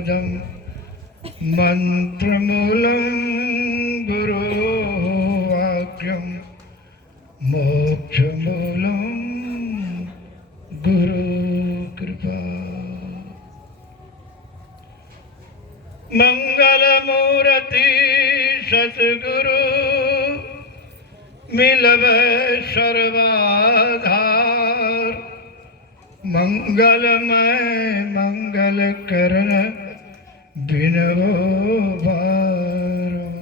पदम मंत्रमूलं गुरुवाक्यं मोक्षमूलं गुरु कृपा। मंगलमूर्ति सतगुरु मिलव सर्वाधार। मंगलमय मंगल करण बिनवो बारंबार।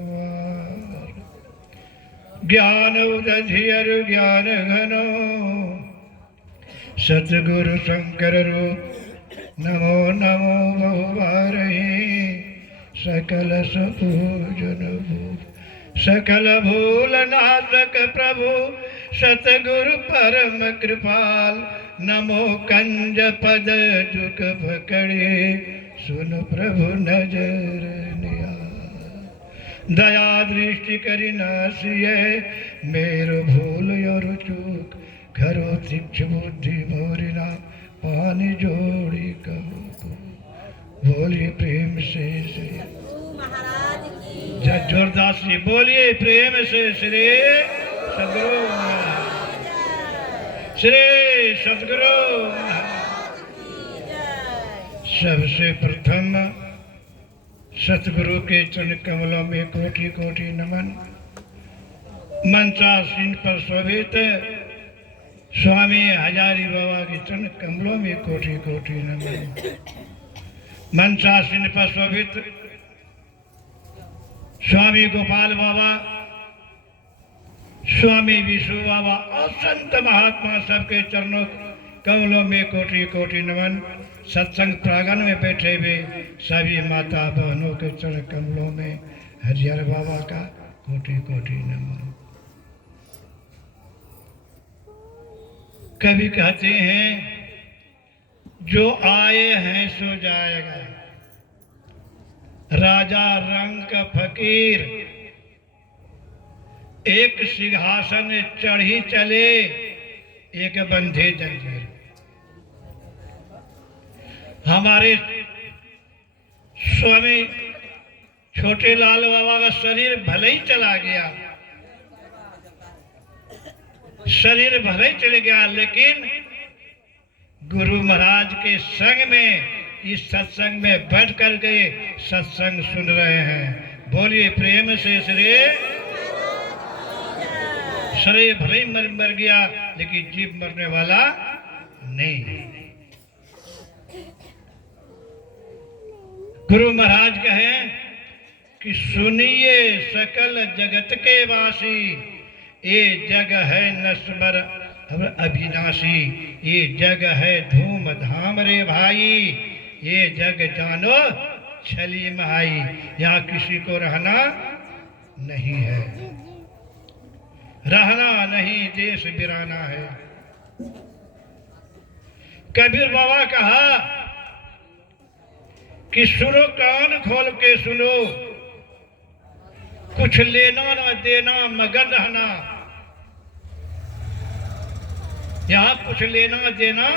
ज्ञान उदधियर ज्ञान घनो सतगुरु शंकर रूप नमो नमो बहुबारहि। सकल सुपूजन भूल सकल भूल नाशक प्रभु सतगुरु परम कृपाल। नमो कंज पद जुग पकड़े सुन प्रभु नजर निहार। दया दृष्टि करि नासिए मेरो भूल और चूक। घरो तीक्ष बुद्धि मोरिना पानी जोड़ी कहो को। बोलिए प्रेम से श्री जय जोरदास जी बोलिए प्रेम से श्री सदगुरु श्री सदगुरु। सबसे प्रथम सतगुरु के चरण कमलों में कोटि कोटि नमन। मंचासीन पर शोभित स्वामी हजारी बाबा के चरण कमलों में कोटि कोटि नमन। मंचासीन पर शोभित स्वामी गोपाल बाबा, स्वामी विष्णु बाबा और संत महात्मा सबके चरणों कमलों में कोटि कोटि नमन। सत्संग प्रांगण में बैठे हुए सभी माता बहनों के चरण कमलों में हरिहर बाबा का कोटि कोटि नमन। कभी कहते हैं जो आए हैं सो जाएगा। राजा रंग का फकीर एक सिंहासन चढ़ी चले एक बंधे जंजीर। हमारे स्वामी छोटे लाल बाबा का शरीर भले ही चला गया, शरीर भले ही चले गया, लेकिन गुरु महाराज के संग में इस सत्संग में बैठ कर के सत्संग सुन रहे हैं। बोलिए प्रेम से श्री शरीर भले ही मर गया लेकिन जीव मरने वाला नहीं। गुरु महाराज कहे कि सुनिए सकल जगत के वासी। ये जग है नश्वर अविनाशी। ये जग है धूम धाम रे भाई। ये जग जानो छली महाई। यहाँ किसी को रहना नहीं है, रहना नहीं देश बिराना है। कबीर बाबा कहा कि सुनो कान खोल के सुनो, कुछ लेना न देना मगन रहना। यहाँ कुछ लेना देना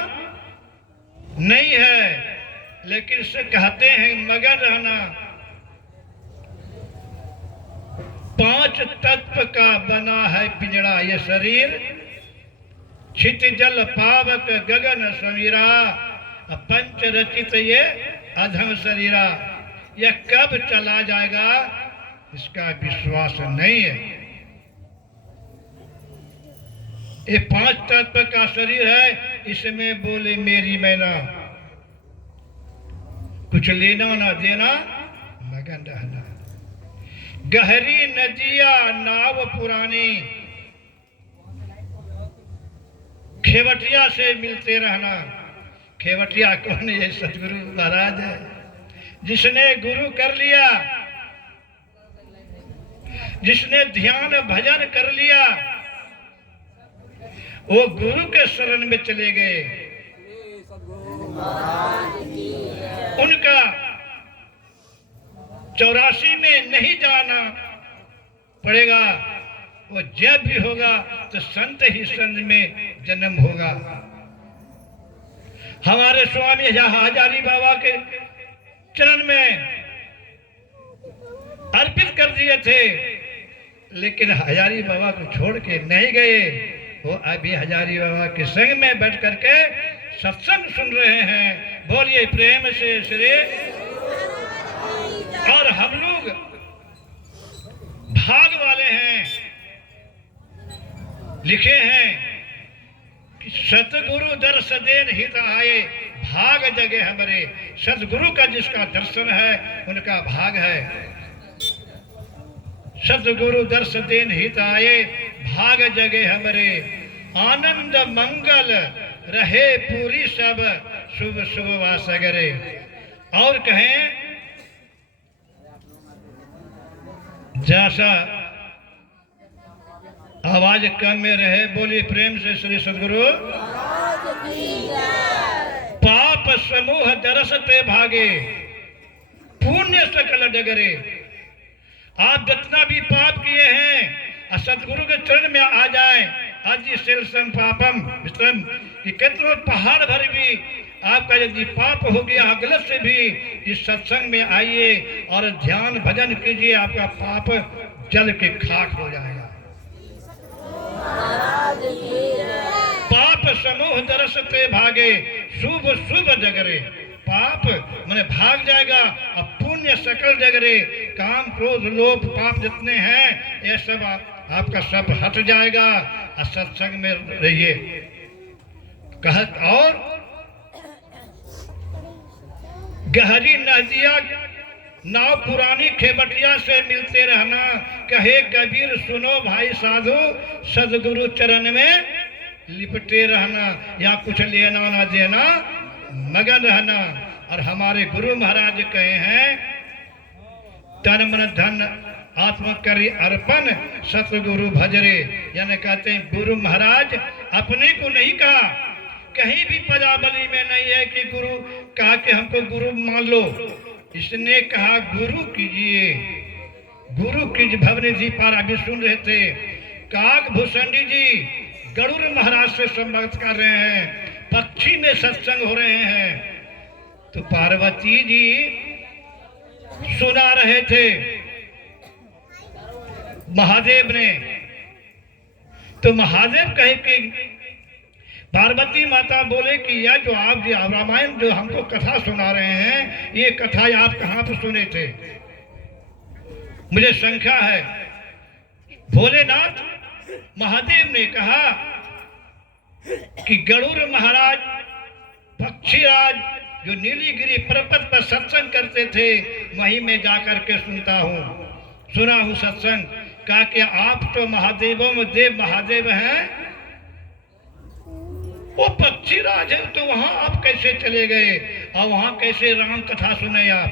नहीं है, लेकिन से कहते हैं मगन रहना। 5 तत्व का बना है पिंजड़ा ये शरीर। छित जल पावक गगन समीरा। पंच रचित ये अधम शरीरा। यह कब चला जाएगा इसका विश्वास नहीं है। ये 5 तत्व का शरीर है, इसमें बोले मेरी मैना। कुछ लेना ना देना मगन रहना। गहरी नदिया नाव पुरानी। खेवटिया से मिलते रहना। खेवटिया कौन है? सतगुरु महाराज है। जिसने गुरु कर लिया, जिसने ध्यान भजन कर लिया, वो गुरु के शरण में चले गए। उनका 84 में नहीं जाना पड़ेगा। वो जब भी होगा तो संत ही संत में जन्म होगा। हमारे स्वामी हजारी बाबा के चरण में अर्पित कर दिए थे, लेकिन हजारी बाबा को छोड़ के नहीं गए। वो अभी हजारी बाबा के संग में बैठ करके सत्संग सुन रहे हैं। बोलिए प्रेम से श्री। और हम लोग भाग वाले हैं, लिखे हैं कि सतगुरु दर्श देन हित आए, भाग जगे हमारे। सतगुरु का जिसका दर्शन है उनका भाग है। सतगुरु दर्श देन हित आए, भाग जगे हमारे। आनंद मंगल रहे पूरी सब, शुभ शुभ वासगरे। और कहें जैसा आवाज कम में रहे, बोलिए प्रेम से श्री सदगुरु। पाप समूह दरस पे भागे, पुण्य सकल डगरे। आप जितना भी पाप किए हैं सतगुरु के चरण में आ जाए। आज शेलसम पापम विश्रम कि कितनों पहाड़ भर भी आपका यदि पाप हो गया गलत से भी इस सत्संग में आइए और ध्यान भजन कीजिए, आपका पाप जल के खाक हो जाएगा। पाप समूह दरसते भागे, शुभ शुभ जगरे। पाप माने भाग जाएगा और पुण्य सकल जगरे। काम क्रोध लोभ पाप जितने हैं ये सब आपका सब हट जाएगा। और सत्संग में रहिए। कहत और गहरी नदिया नाव पुरानी खेबटिया से मिलते रहना। कहे कबीर सुनो भाई साधु, सदगुरु चरण में लिपटे रहना। या कुछ लेना ना देना, मगन रहना। और हमारे गुरु महाराज कहे हैं तन मन धन आत्म करी अर्पण, सतगुरु भजरे। यानी कहते हैं गुरु महाराज अपने को नहीं कहा, कहीं भी पदावली में नहीं है कि गुरु कहा कि हमको गुरु मान लो। इसने कहा गुरु कीजिए, गुरु कीजिए। भवनी जी पार अभी सुन रहे थे, काक भूषणी जी गरुड़ महाराज से संवाद कर रहे हैं, पक्षी में सत्संग हो रहे हैं। तो पार्वती जी सुना रहे थे महादेव ने। तो महादेव कहे कि पार्वती माता बोले कि यह जो आप जी रामायण जो हमको कथा सुना रहे हैं, ये कथा आप कहाँ पर सुने थे? मुझे शंका है। भोलेनाथ महादेव ने कहा कि गरुड़ महाराज पक्षीराज जो नीलीगिरी पर्वत पर सत्संग करते थे, वहीं में जाकर के सुनता हूँ, सुना हूँ सत्संग। कहा कि आप तो महादेवों में देव महादेव हैं, वो पक्षीराज है, तो वहां आप कैसे चले गए और वहां कैसे राम कथा सुने आप?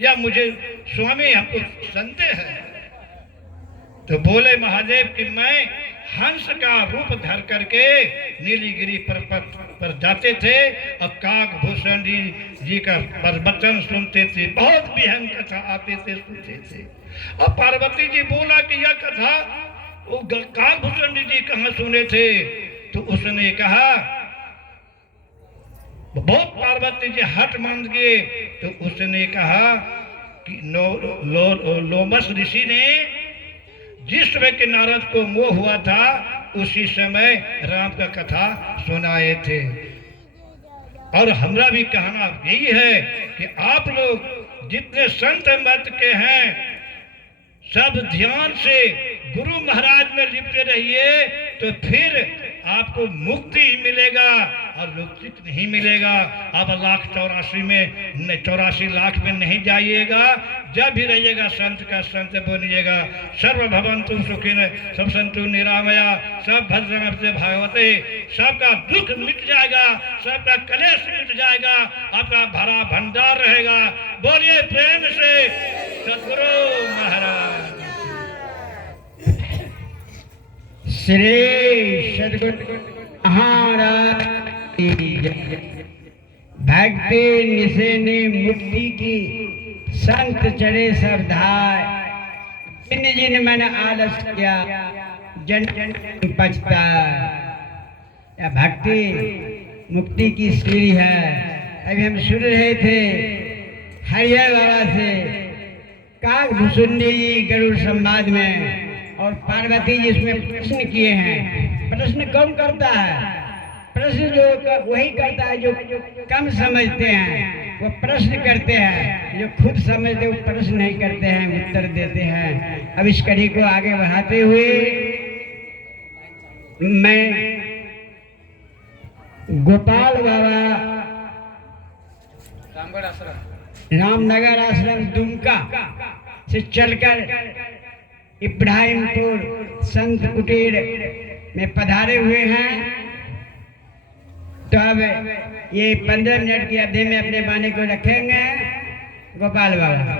या मुझे स्वामी हमको संदेह है। तो बोले महादेव कि मैं हंस का रूप धर करके नीलीगिरी पर्वत पर जाते थे और काक भूषण जी का वचन सुनते थे। बहुत विहंग कथा आते थे, सुनते थे। और पार्वती जी बोला कि यह कथा वो काक भूषण जी कहाँ सुने थे? तो उसने कहा, बहुत पार्वती जी हट मान गए। तो उसने कहा कि लोमस ऋषि ने जिस समय के नारद को मोह हुआ था उसी समय राम का कथा सुनाए थे। और हमरा भी कहना यही है कि आप लोग जितने संत मत के हैं सब ध्यान से गुरु महाराज में लिपटे रहिए, तो फिर आपको मुक्ति ही मिलेगा और लौकिक नहीं मिलेगा। अब 1,84 में 84 लाख में नहीं जाइएगा। जब भी रहिएगा संत का संत बनिएगा। सर्व भवन्तु सुखिनः, सब संतु निरामया, सब भद्रम से भागवते। सबका दुख मिट जाएगा, सबका कलेश मिट जाएगा, आपका भरा भंडार रहेगा। बोलिए प्रेम से सद्गुरु महाराज श्री सद्गुरु महाराज की जय। भक्ति निसेने मुक्ति की संत चढ़े सब धाय। जिन जिन मन आलस किया जन जन पछता। यह भक्ति मुक्ति की सीढ़ी है। अभी हम सुन रहे थे हरिहर बाबा से काक भुसुंडी जी गरुड़ संवाद में और पार्वती जी इसमें प्रश्न किए हैं। प्रश्न कौन करता है? प्रश्न जो वही करता है जो कम समझते हैं, वो प्रश्न करते हैं। जो खुद समझते वो प्रश्न नहीं करते हैं, उत्तर देते हैं। अब इस कड़ी को आगे बढ़ाते हुए मैं गोपाल बाबा रामनगर आश्रम दुमका से चलकर इब्राहिमपुर संत कुटीर में पधारे हुए हैं। तो अब ये 15 मिनट की अवधि में अपने वाणी को रखेंगे गोपाल बाबा।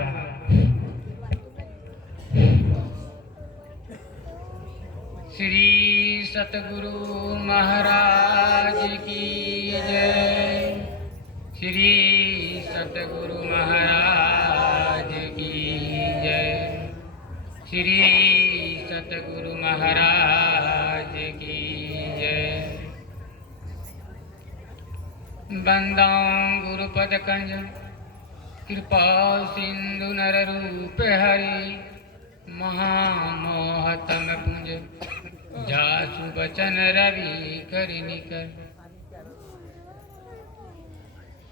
श्री सतगुरु महाराज की जय। श्री सतगुरु महाराज की जय। श्री सतगुरु महाराज की जय। बंदां गुरुपद कंज कृपा सिंधु नर रूप हरि। महामोहतम पुंज जासु बचन रवि करि निकर।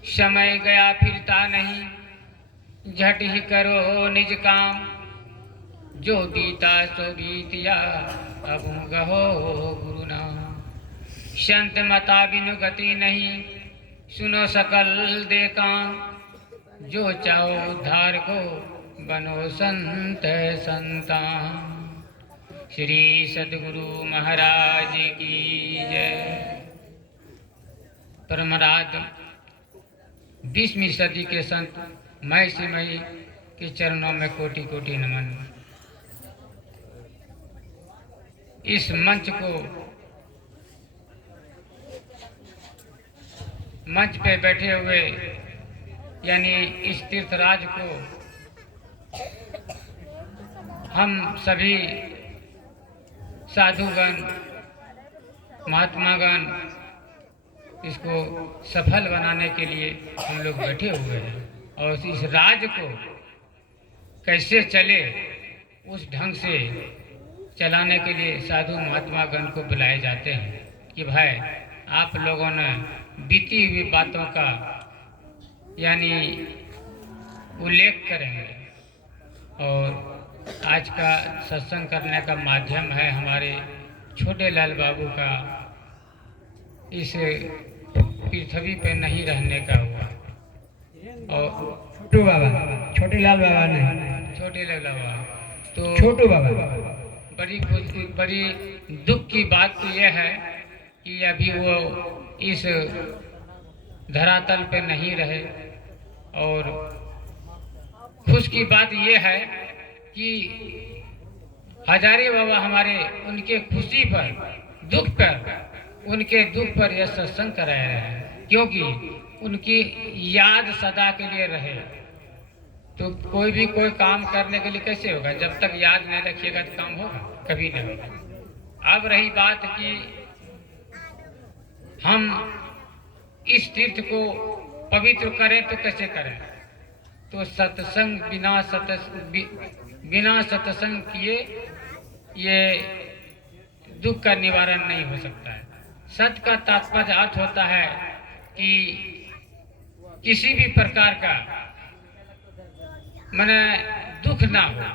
समय गया फिरता नहीं, झट ही करो निज काम। जो बीता सो बीतिया, अब गहो गुरु नाम। संत मता बिनु गति नहीं, सुनो सकल दे काम। जो चाहो उद्धार को, बनो संत संतान। श्री सद्गुरु महाराज की जय। परमराज 20वीं सदी के संत महर्षि मई के चरणों में कोटि कोटि नमन। इस मंच पे बैठे हुए यानी इस तीर्थराज को हम सभी साधुगण महात्मागण इसको सफल बनाने के लिए हम लोग बैठे हुए हैं। और इस राज को कैसे चले उस ढंग से चलाने के लिए साधु महात्मा गण को बुलाए जाते हैं कि भाई आप लोगों ने बीती हुई बातों का यानी उल्लेख करेंगे। और आज का सत्संग करने का माध्यम है हमारे छोटे लाल बाबू का इस पृथ्वी पे नहीं रहने का हुआ। और छोटे लाल बाबा नहीं, छोटे लाल बाबा तो छोटू बाबा। बड़ी दुख की बात तो यह है कि अभी वो इस धरातल पे नहीं रहे। और खुश की बात यह है कि हजारे बाबा हमारे उनके खुशी पर दुख पर उनके दुख पर यह सत्संग कराया है, क्योंकि उनकी याद सदा के लिए रहे। तो कोई काम करने के लिए कैसे होगा? जब तक याद नहीं रखिएगा तो काम होगा? कभी नहीं होगा। अब रही बात कि हम इस तीर्थ को पवित्र करें तो कैसे करें? तो सत्संग बिना सत्संग किए ये दुख का निवारण नहीं हो सकता है। सत्य का तात्पर्य अर्थ होता है कि किसी भी प्रकार का माने दुख ना हो,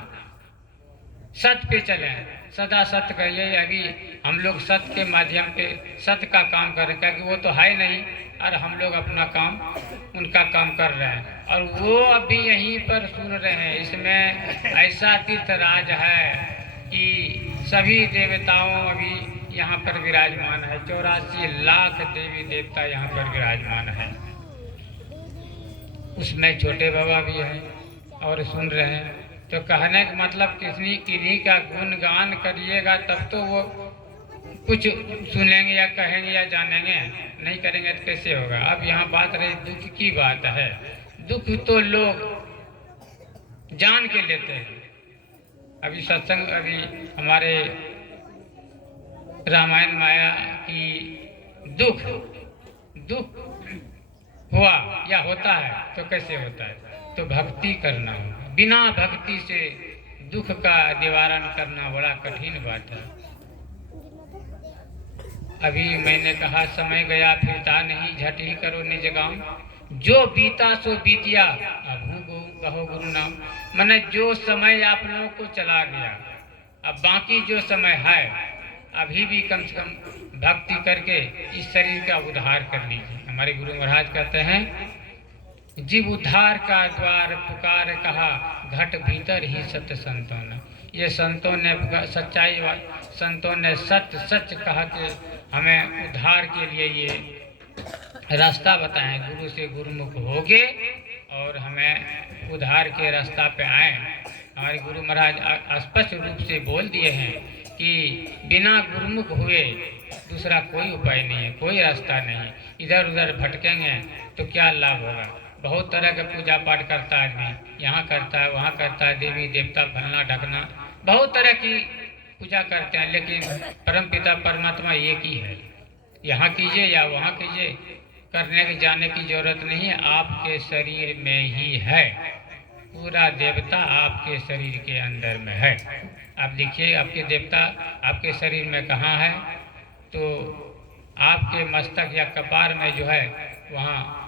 सत्य पे चले, सदा सत्य कहिए। अभी हम लोग सत्य के माध्यम पे सत्य का काम कर रहे हैं, क्योंकि वो तो है नहीं और हम लोग अपना काम उनका काम कर रहे हैं और वो अभी यहीं पर सुन रहे हैं। इसमें ऐसा तीर्थराज है कि सभी देवताओं अभी यहाँ पर विराजमान है। 84 लाख देवी देवता यहाँ पर विराजमान है। उसमें छोटे बाबा भी हैं और सुन रहे हैं। तो कहने का मतलब किन्हीं का गुणगान करिएगा तब तो वो कुछ सुनेंगे या कहेंगे या जानेंगे, नहीं करेंगे तो कैसे होगा। अब यहाँ बात रही दुख की बात है। दुख तो लोग जान के लेते हैं। अभी सत्संग अभी हमारे रामायण माया की दुख हुआ या होता है तो कैसे होता है? तो भक्ति करना होगा। बिना भक्ति से दुख का निवारण करना बड़ा कठिन बात है। अभी मैंने कहा समय गया फिरता नहीं, झट ही करो निज गाँव, जो बीता सो बीतिया अभू गो कहो गुरु नाम। मैंने जो समय आप लोगों को चला गया, अब बाकी जो समय है अभी भी कम से कम भक्ति करके इस शरीर का उद्धार कर लीजिए। हमारे गुरु महाराज कहते हैं, जीव उद्धार का द्वार पुकार कहा, घट भीतर ही सत्य संतों ने। ये संतों ने सच्चाई, संतों ने सत्य सच कहा कि हमें उद्धार के लिए ये रास्ता बताएं, गुरु से गुरुमुख होगे और हमें उद्धार के रास्ता पे आए। हमारे गुरु महाराज स्पष्ट रूप से बोल दिए हैं कि बिना गुरुमुख हुए दूसरा कोई उपाय नहीं है, कोई रास्ता नहीं। इधर उधर भटकेंगे तो क्या लाभ होगा। बहुत तरह का पूजा पाठ करता है आदमी, यहाँ करता है वहाँ करता है, देवी देवता फलना ढकना, बहुत तरह की पूजा करते हैं, लेकिन परमपिता परमात्मा एक ही है। यहाँ कीजिए या वहाँ कीजिए, करने के जाने की जरूरत नहीं है, आपके शरीर में ही है। पूरा देवता आपके शरीर के अंदर में है। आप देखिए आपके देवता आपके शरीर में कहाँ है, तो आपके मस्तक या कपार में जो है वहाँ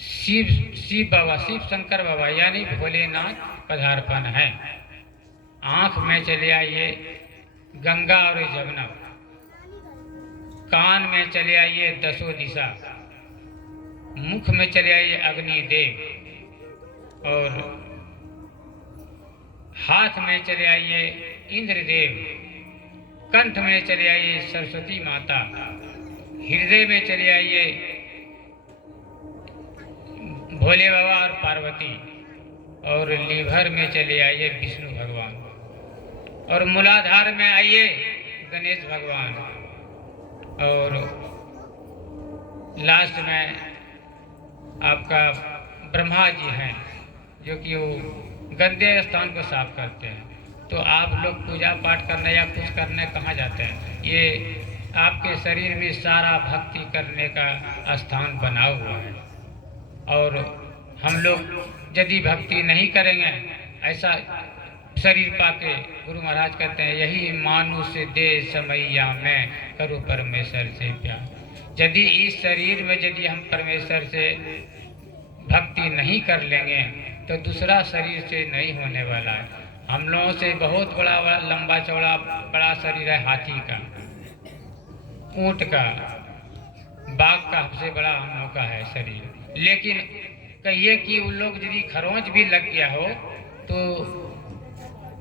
शिव बाबा, शिव शंकर बाबा यानी भोलेनाथ पधारपन है। आँख में चले आइए गंगा और जमुना, कान में चले आइए दसों दिशा, मुख में चले आइए अग्निदेव, और हाथ में चले आइए इंद्रदेव, कंठ में चले आइए सरस्वती माता, हृदय में चले आइए भोले बाबा और पार्वती, और लीवर में चले आइए विष्णु भगवान, और मूलाधार में आइए गणेश भगवान, और लास्ट में आपका ब्रह्मा जी हैं जो कि वो गंदे स्थान को साफ करते हैं। तो आप लोग पूजा पाठ करने या कुछ करने कहाँ जाते हैं? ये आपके शरीर में सारा भक्ति करने का स्थान बना हुआ है, और हम लोग यदि भक्ति नहीं करेंगे ऐसा शरीर पाके, गुरु महाराज कहते हैं यही मानुष दे समैया में करो परमेश्वर से प्यार। यदि इस शरीर में यदि हम परमेश्वर से भक्ति नहीं कर लेंगे तो दूसरा शरीर से नहीं होने वाला है। हम लोगों से बहुत बड़ा लंबा चौड़ा बड़ा शरीर है, हाथी का, ऊंट का, बाघ का, हमसे बड़ा हम लोग का है शरीर। लेकिन कहिए कि उन लोग यदि खरोंच भी लग गया हो तो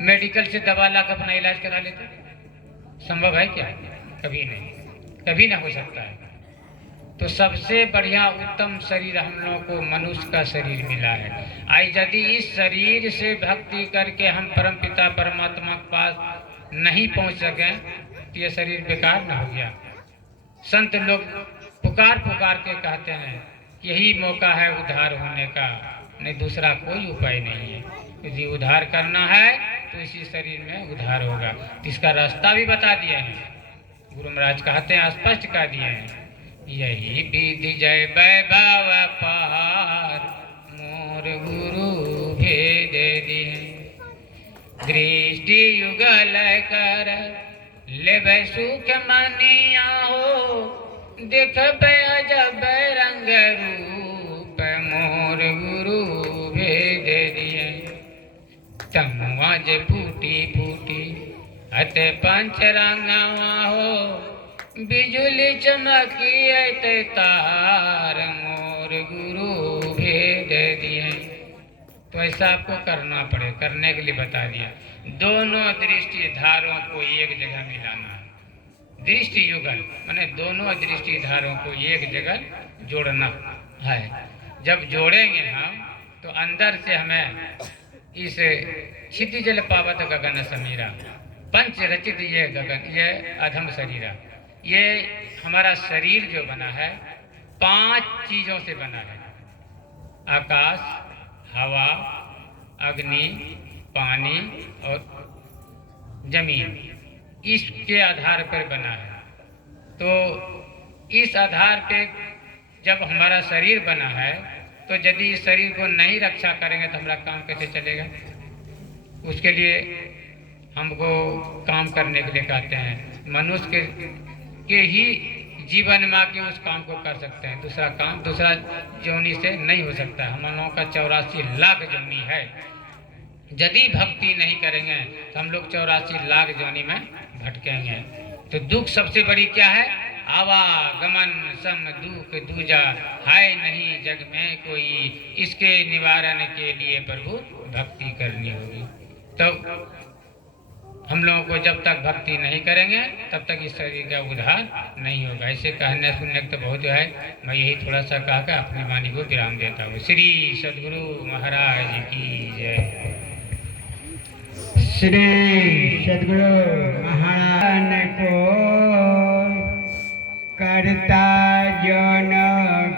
मेडिकल से दवा ला कर अपना इलाज करा लेते, संभव है क्या? कभी नहीं, कभी ना हो सकता है। तो सबसे बढ़िया उत्तम शरीर हम लोगों को मनुष्य का शरीर मिला है। आई यदि इस शरीर से भक्ति करके हम परमपिता परमात्मा के पास नहीं पहुंच सके तो ये शरीर बेकार ना हो गया। संत लोग पुकार पुकार के कहते हैं कि यही मौका है उद्धार होने का, नहीं दूसरा कोई उपाय नहीं है। यदि उद्धार करना है तो इसी शरीर में उद्धार होगा। इसका रास्ता भी बता दिए हैं गुरु महाराज, कहते हैं स्पष्ट कह दिए हैं, यही विधि जय वैभव पार मोर गुरु भेद दिए। दृष्टि युगल कर लेबै सुख मनिया हो, देखबै अजब रंग रूप मोर गुरु भेद दिए। तमुआ जे फूटी फूटी अत पंच रंगवा हो, बिजुली चमकी तार मोर गुरु भेद दिए। तो ऐसा आपको करना पड़े, करने के लिए बता दिया। दोनों दृष्टि धारों को एक जगह मिलाना है। दृष्टि युगल माने दोनों दृष्टि धारों को एक जगह जोड़ना है। जब जोड़ेंगे हम तो अंदर से हमें इस क्षिति जल पावत गगन समीरा, पंच रचित ये गगन, ये अधम शरीरा, ये हमारा शरीर जो बना है 5 चीजों से बना है। आकाश, हवा, अग्नि, पानी और जमीन, इसके आधार पर बना है। तो इस आधार पे जब हमारा शरीर बना है तो यदि इस शरीर को नहीं रक्षा करेंगे तो हमारा काम कैसे चलेगा। उसके लिए हमको काम करने के लिए कहते हैं। मनुष्य के ही जीवन में आके उस काम को कर सकते हैं, दूसरा काम दूसरा योनि से नहीं हो सकता। हम लोगों का 84 लाख योनि है। यदि भक्ति नहीं करेंगे तो हम लोग 84 लाख योनि में भटकेंगे। तो दुख सबसे बड़ी क्या है? आवागमन सम दुख दूजा, है नहीं जग में कोई, इसके निवारण के लिए प्रभु भक्ति करनी होगी। तो हम लोगों को जब तक भक्ति नहीं करेंगे तब तक इस शरीर का उद्धार नहीं होगा। ऐसे कहने सुनने तो बहुत है, मैं यही थोड़ा सा कह कर अपनी वाणी को विराम देता हूँ। श्री सद्गुरु महाराज की जय। श्री सद्गुरु महाराज को करता जो न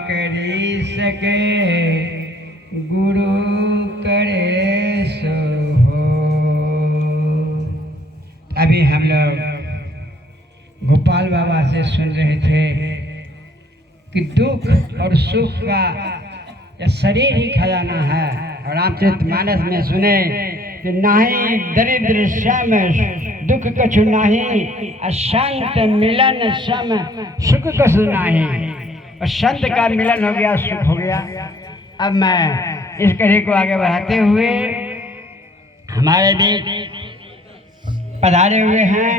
करी सके, गुरु करे सो हो। अभी हम लोग गोपाल बाबा से सुन रहे थे कि दुख और सुख का यह शरीर ही खजाना है। और रामचरितमानस में सुने कि नाही दरिद्र सम दुख कछु नाही, अशांत मिलन सम सुख कछु नाही। और संत का मिलन हो गया, सुख हो गया। अब मैं इस कड़ी को आगे बढ़ाते हुए हमारे बीच पधारे हुए हैं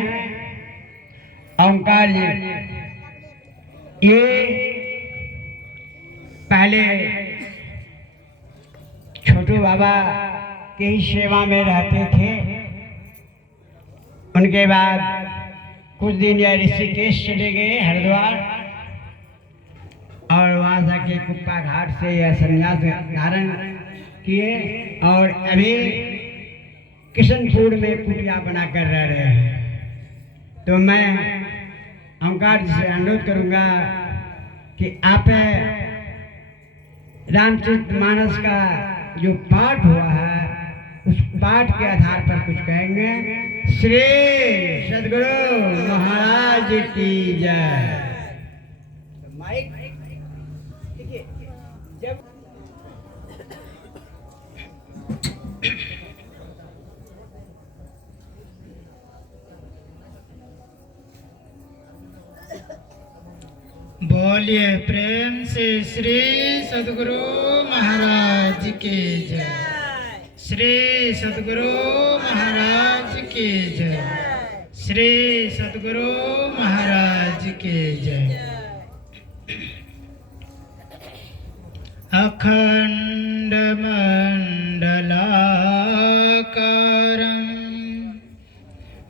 ओंकार जी। ये पहले छोटू बाबा के ही सेवा में रहते थे। उनके बाद कुछ दिन या ऋषिकेश चले गए, हरिद्वार, और वहाँ जाके कुप्पा घाट से यह संन्यास धारण किए और अभी किशनपुर में कुटिया बना कर रह रहे हैं। तो मैं ओंकार जी से अनुरोध करूँगा कि आप रामचरितमानस का जो पाठ हुआ है उस पाठ के आधार पर कुछ कहेंगे। श्री सद्गुरु महाराज की जय। माइक देखिए, जब बोलिए प्रेम से श्री सद्गुरु महाराज की जय। श्री सद्गुरु महाराज की जय। श्री सद्गुरु महाराज की जय। अखंड मंडलाकारं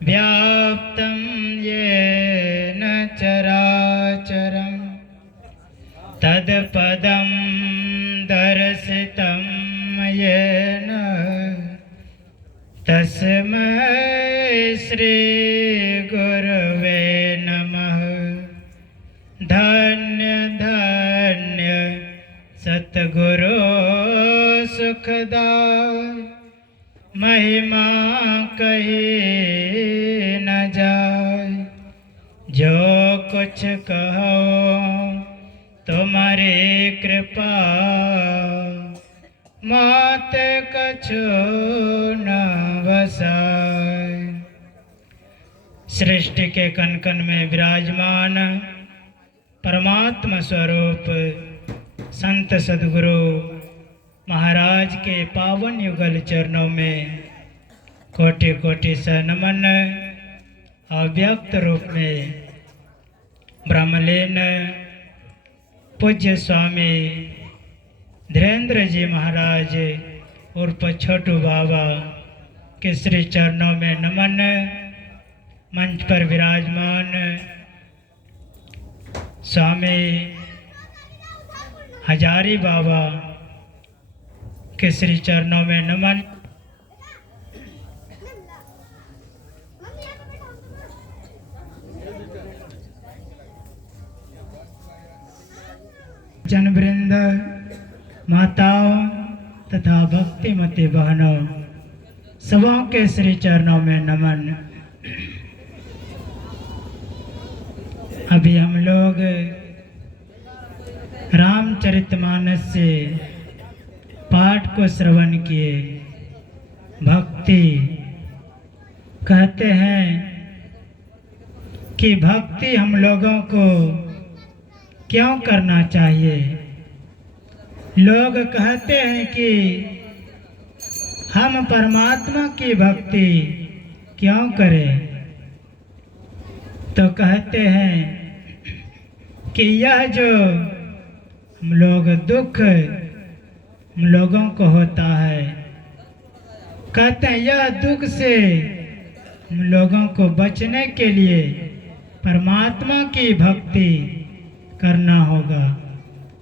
व्याप्तं येन चराचरं तत्पदं दर्शितं येन तस्मै श्री गुरवे नमः। धन्य धन्य सतगुरु सुखदाय, महिमा कही न जाय। जो कुछ कहो तुम्हारी कृपा, मात कछु न बसाय। सृष्टि के कण कण में विराजमान परमात्मा स्वरूप संत सद्गुरु महाराज के पावन युगल चरणों में कोटि कोटि से नमन। अव्यक्त रूप में ब्रह्मलीन पूज्य स्वामी धीरेन्द्र जी महाराज उर्फ छोटू बाबा के श्री चरणों में नमन। मंच पर विराजमान स्वामी हजारी बाबा के श्री चरणों में नमन। जनवृंद, माताओं तथा भक्तिमती बहनों, सबों के श्री चरणों में नमन। अभी हम लोग रामचरितमानस से पाठ को श्रवण किए। भक्ति कहते हैं कि भक्ति हम लोगों को क्यों करना चाहिए। लोग कहते हैं कि हम परमात्मा की भक्ति क्यों करें, तो कहते हैं कि यह जो हम लोग दुख हम लोगों को होता है, कहते हैं यह दुख से हम लोगों को बचने के लिए परमात्मा की भक्ति करना होगा।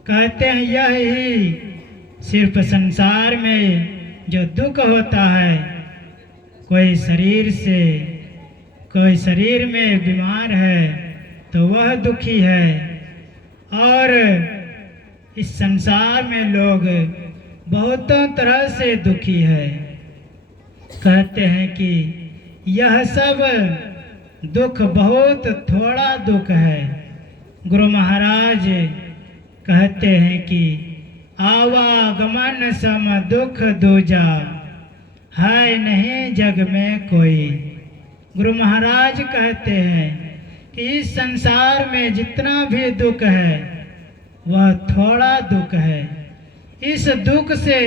कहते हैं यह ही सिर्फ संसार में जो दुख होता है, कोई शरीर में बीमार है तो वह दुखी है, और इस संसार में लोग बहुतों तरह से दुखी है। कहते हैं कि यह सब दुख बहुत थोड़ा दुख है। गुरु महाराज कहते हैं कि आवागमन सम दुख दूजा, है नहीं जग में कोई। गुरु महाराज कहते हैं कि इस संसार में जितना भी दुख है वह थोड़ा दुख है। इस दुख से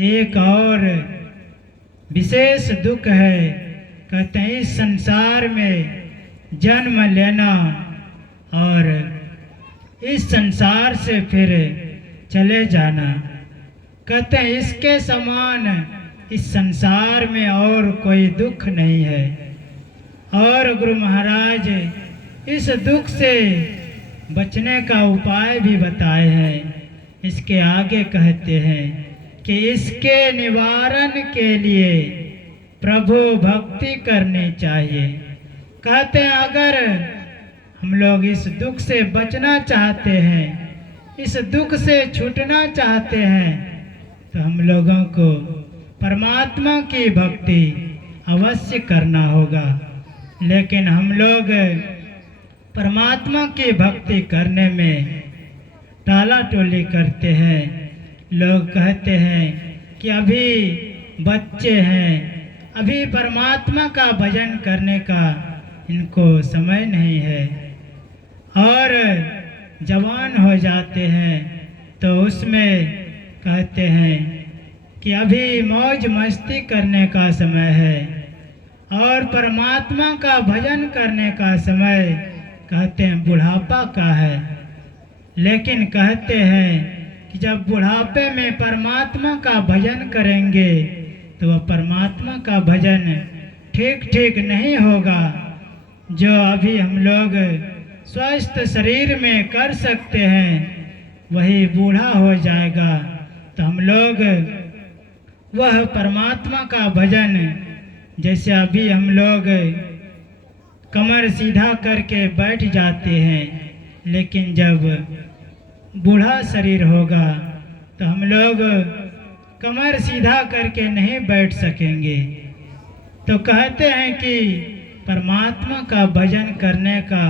एक और विशेष दुख है, कहते हैं इस संसार में जन्म लेना और इस संसार से फिर चले जाना। कहते हैं इसके समान इस संसार में और कोई दुख नहीं है। और गुरु महाराज इस दुख से बचने का उपाय भी बताए हैं। इसके आगे कहते हैं कि इसके निवारण के लिए प्रभु भक्ति करनी चाहिए। कहते हैं अगर हम लोग इस दुख से बचना चाहते हैं, इस दुख से छूटना चाहते हैं, तो हम लोगों को परमात्मा की भक्ति अवश्य करना होगा। लेकिन हम लोग परमात्मा की भक्ति करने में टाला टोली करते हैं। लोग कहते हैं कि अभी बच्चे हैं, अभी परमात्मा का भजन करने का इनको समय नहीं है, और जवान हो जाते हैं तो उसमें कहते हैं कि अभी मौज मस्ती करने का समय है, और परमात्मा का भजन करने का समय कहते हैं बुढ़ापा का है। लेकिन कहते हैं कि जब बुढ़ापे में परमात्मा का भजन करेंगे तो वह परमात्मा का भजन ठीक ठीक नहीं होगा। जो अभी हम लोग स्वस्थ शरीर में कर सकते हैं वही बूढ़ा हो जाएगा, तो हम लोग वह परमात्मा का भजन, जैसे अभी हम लोग कमर सीधा करके बैठ जाते हैं, लेकिन जब बूढ़ा शरीर होगा तो हम लोग कमर सीधा करके नहीं बैठ सकेंगे। तो कहते हैं कि परमात्मा का भजन करने का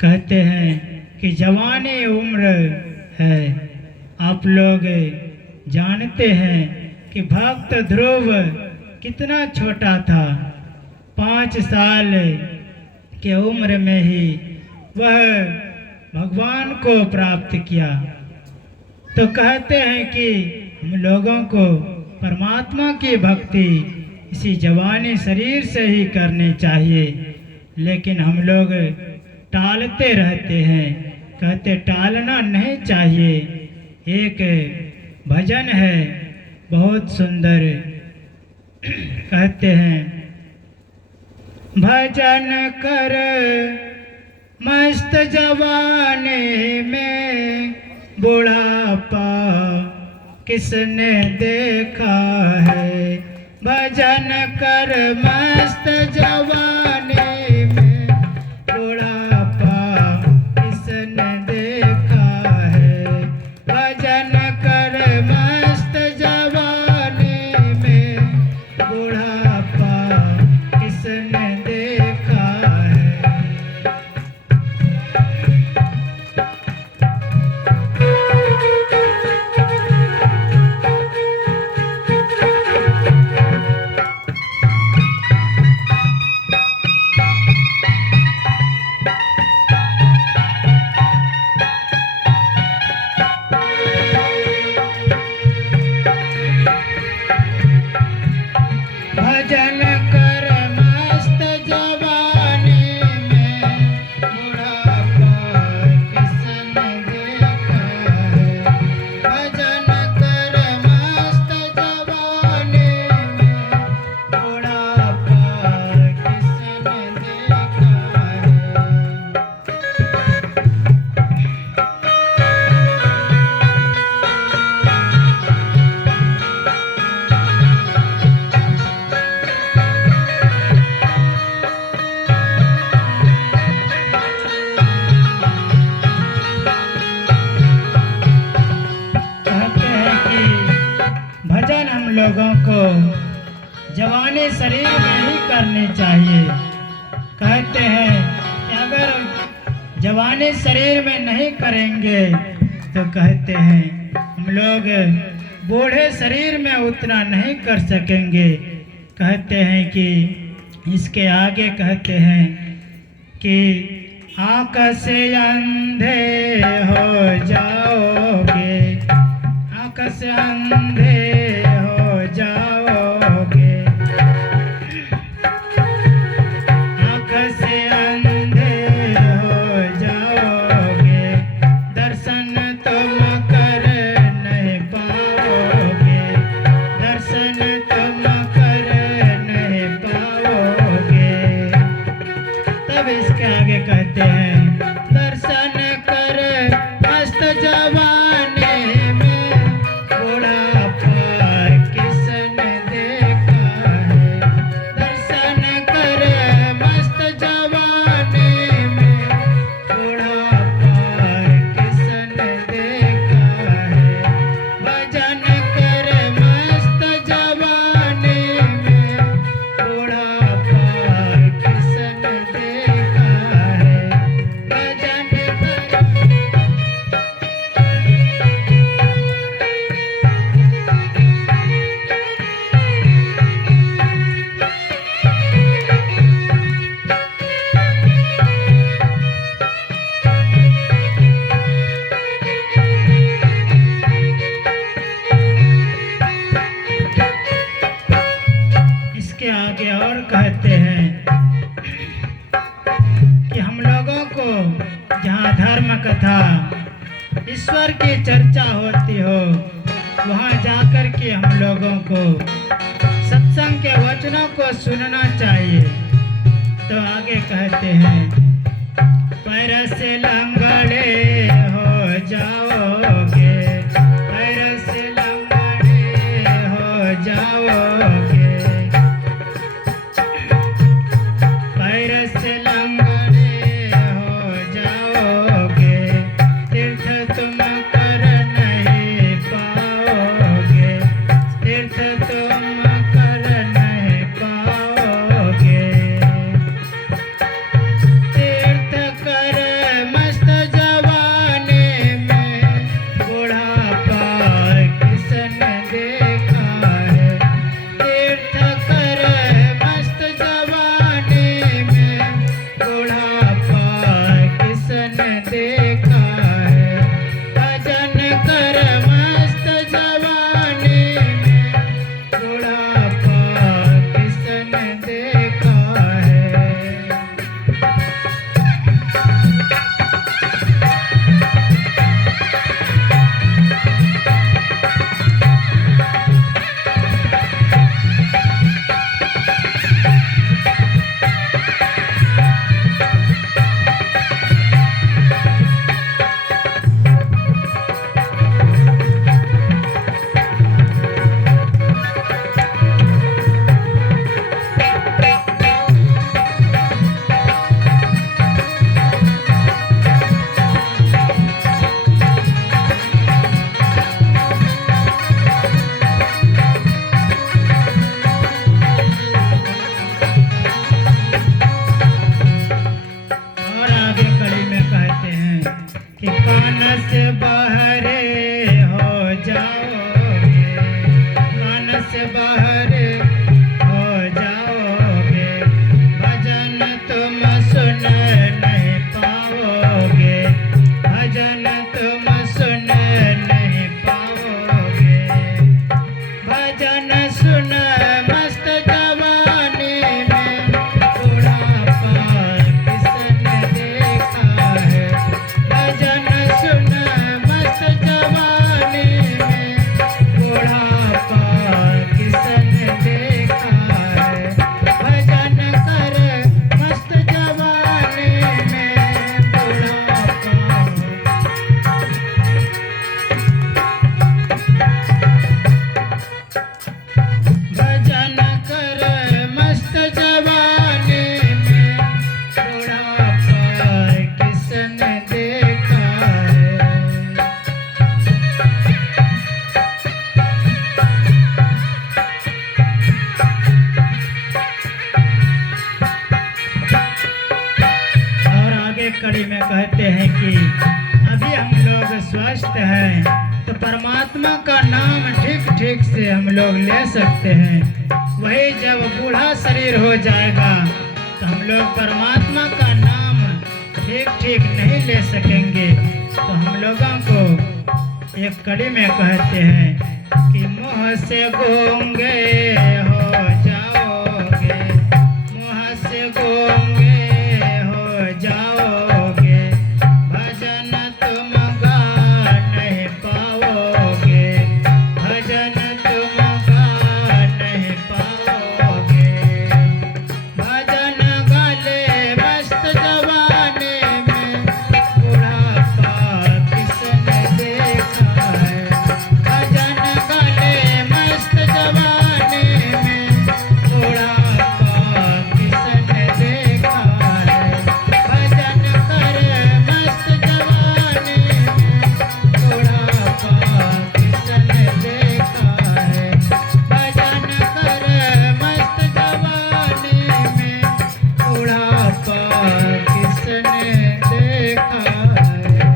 कहते हैं कि जवानी उम्र है। आप लोग जानते हैं कि भक्त ध्रुव कितना छोटा था, 5 साल के उम्र में ही वह भगवान को प्राप्त किया। तो कहते हैं कि हम लोगों को परमात्मा की भक्ति इसी जवानी शरीर से ही करनी चाहिए, लेकिन हम लोग टालते रहते हैं। कहते टालना नहीं चाहिए। एक भजन है बहुत सुंदर, कहते हैं भजन कर मस्त जवानी में बुढ़ापा किसने देखा है। भजन कर मस्त जवानी में बुढ़ापा किसने देखा है। भजन कर मस्त जवानी में बुढ़ापा किसने देखा है। लोगों को जवानी शरीर में ही करनी चाहिए। कहते हैं कि अगर जवानी शरीर में नहीं करेंगे तो कहते हैं हम लोग बूढ़े शरीर में उतना नहीं कर सकेंगे। कहते हैं कि इसके आगे कहते हैं कि आँख से अंधे हो जाओगे, आँख से अंधे हो जाओगे, आँख से अंधे हो जाओगे, दर्शन तुम कर नहीं पाओगे, दर्शन तुम कर नहीं पाओगे। तब इसके आगे कहते हैं दर्शन कर मस्त जवानी में बुढ़ापा किसने देखा है, दर्शन कर मस्त जवानी में बुढ़ापा किसने देखा है, भजन कर मस्त जवानी में बुढ़ापा किसने देखा है, भजन कर। इसके आगे और कहते हैं कि हम लोगों को जहाँ धर्म कथा ईश्वर की चर्चा होती हो वहाँ जाकर के हम लोगों को सत्संग के वचनों को सुनना चाहिए। तो आगे कहते हैं पैर से लंगड़े हो जाओगे, पैर से लंगड़े हो जाओगे, पैर से लंगड़े हो जाओगे, तीर्थ तुम कर नहीं पाओगे, तीर्थ तुम कर नहीं पाओगे, तीर्थ कर मस्त जवानी में हैं तो परमात्मा का नाम ठीक ठीक से हम लोग ले सकते हैं। वही जब बूढ़ा शरीर हो जाएगा तो हम लोग परमात्मा का नाम ठीक ठीक नहीं ले सकेंगे। तो हम लोगों को एक कड़ी में कहते हैं कि मुँह से गूंगे हो जाओगे, मुँह से गूंगे हो जाओगे, भजन तुम गा नहीं पाओगे, भजन तुम गा नहीं पाओगे। भजन गले मस्त जवानी में बुढ़ापा किसने देखा है, भजन गले मस्त जवानी में बुढ़ापा किसने देखा है, भजन कर मस्त जवानी में बुढ़ापा किसने देखा है, भजन कर मस्त जवानी में बुढ़ापा किसने देखा है।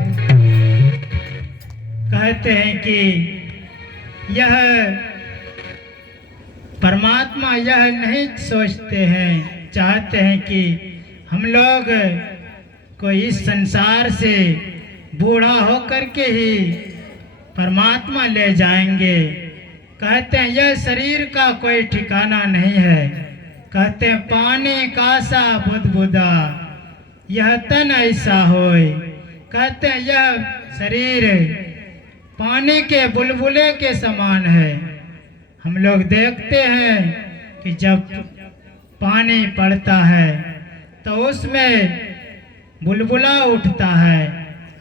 कहते हैं कि यह परमात्मा यह नहीं सोचते हैं, चाहते हैं कि हम लोग को इस संसार से बूढ़ा होकर के ही परमात्मा ले जाएंगे। कहते हैं यह शरीर का कोई ठिकाना नहीं है। कहते हैं पानी का सा बुदबुदा यह तन ऐसा होए। कहते हैं यह शरीर पानी के बुलबुले के समान है। हम लोग देखते हैं कि जब पानी पड़ता है तो उसमें बुलबुला उठता है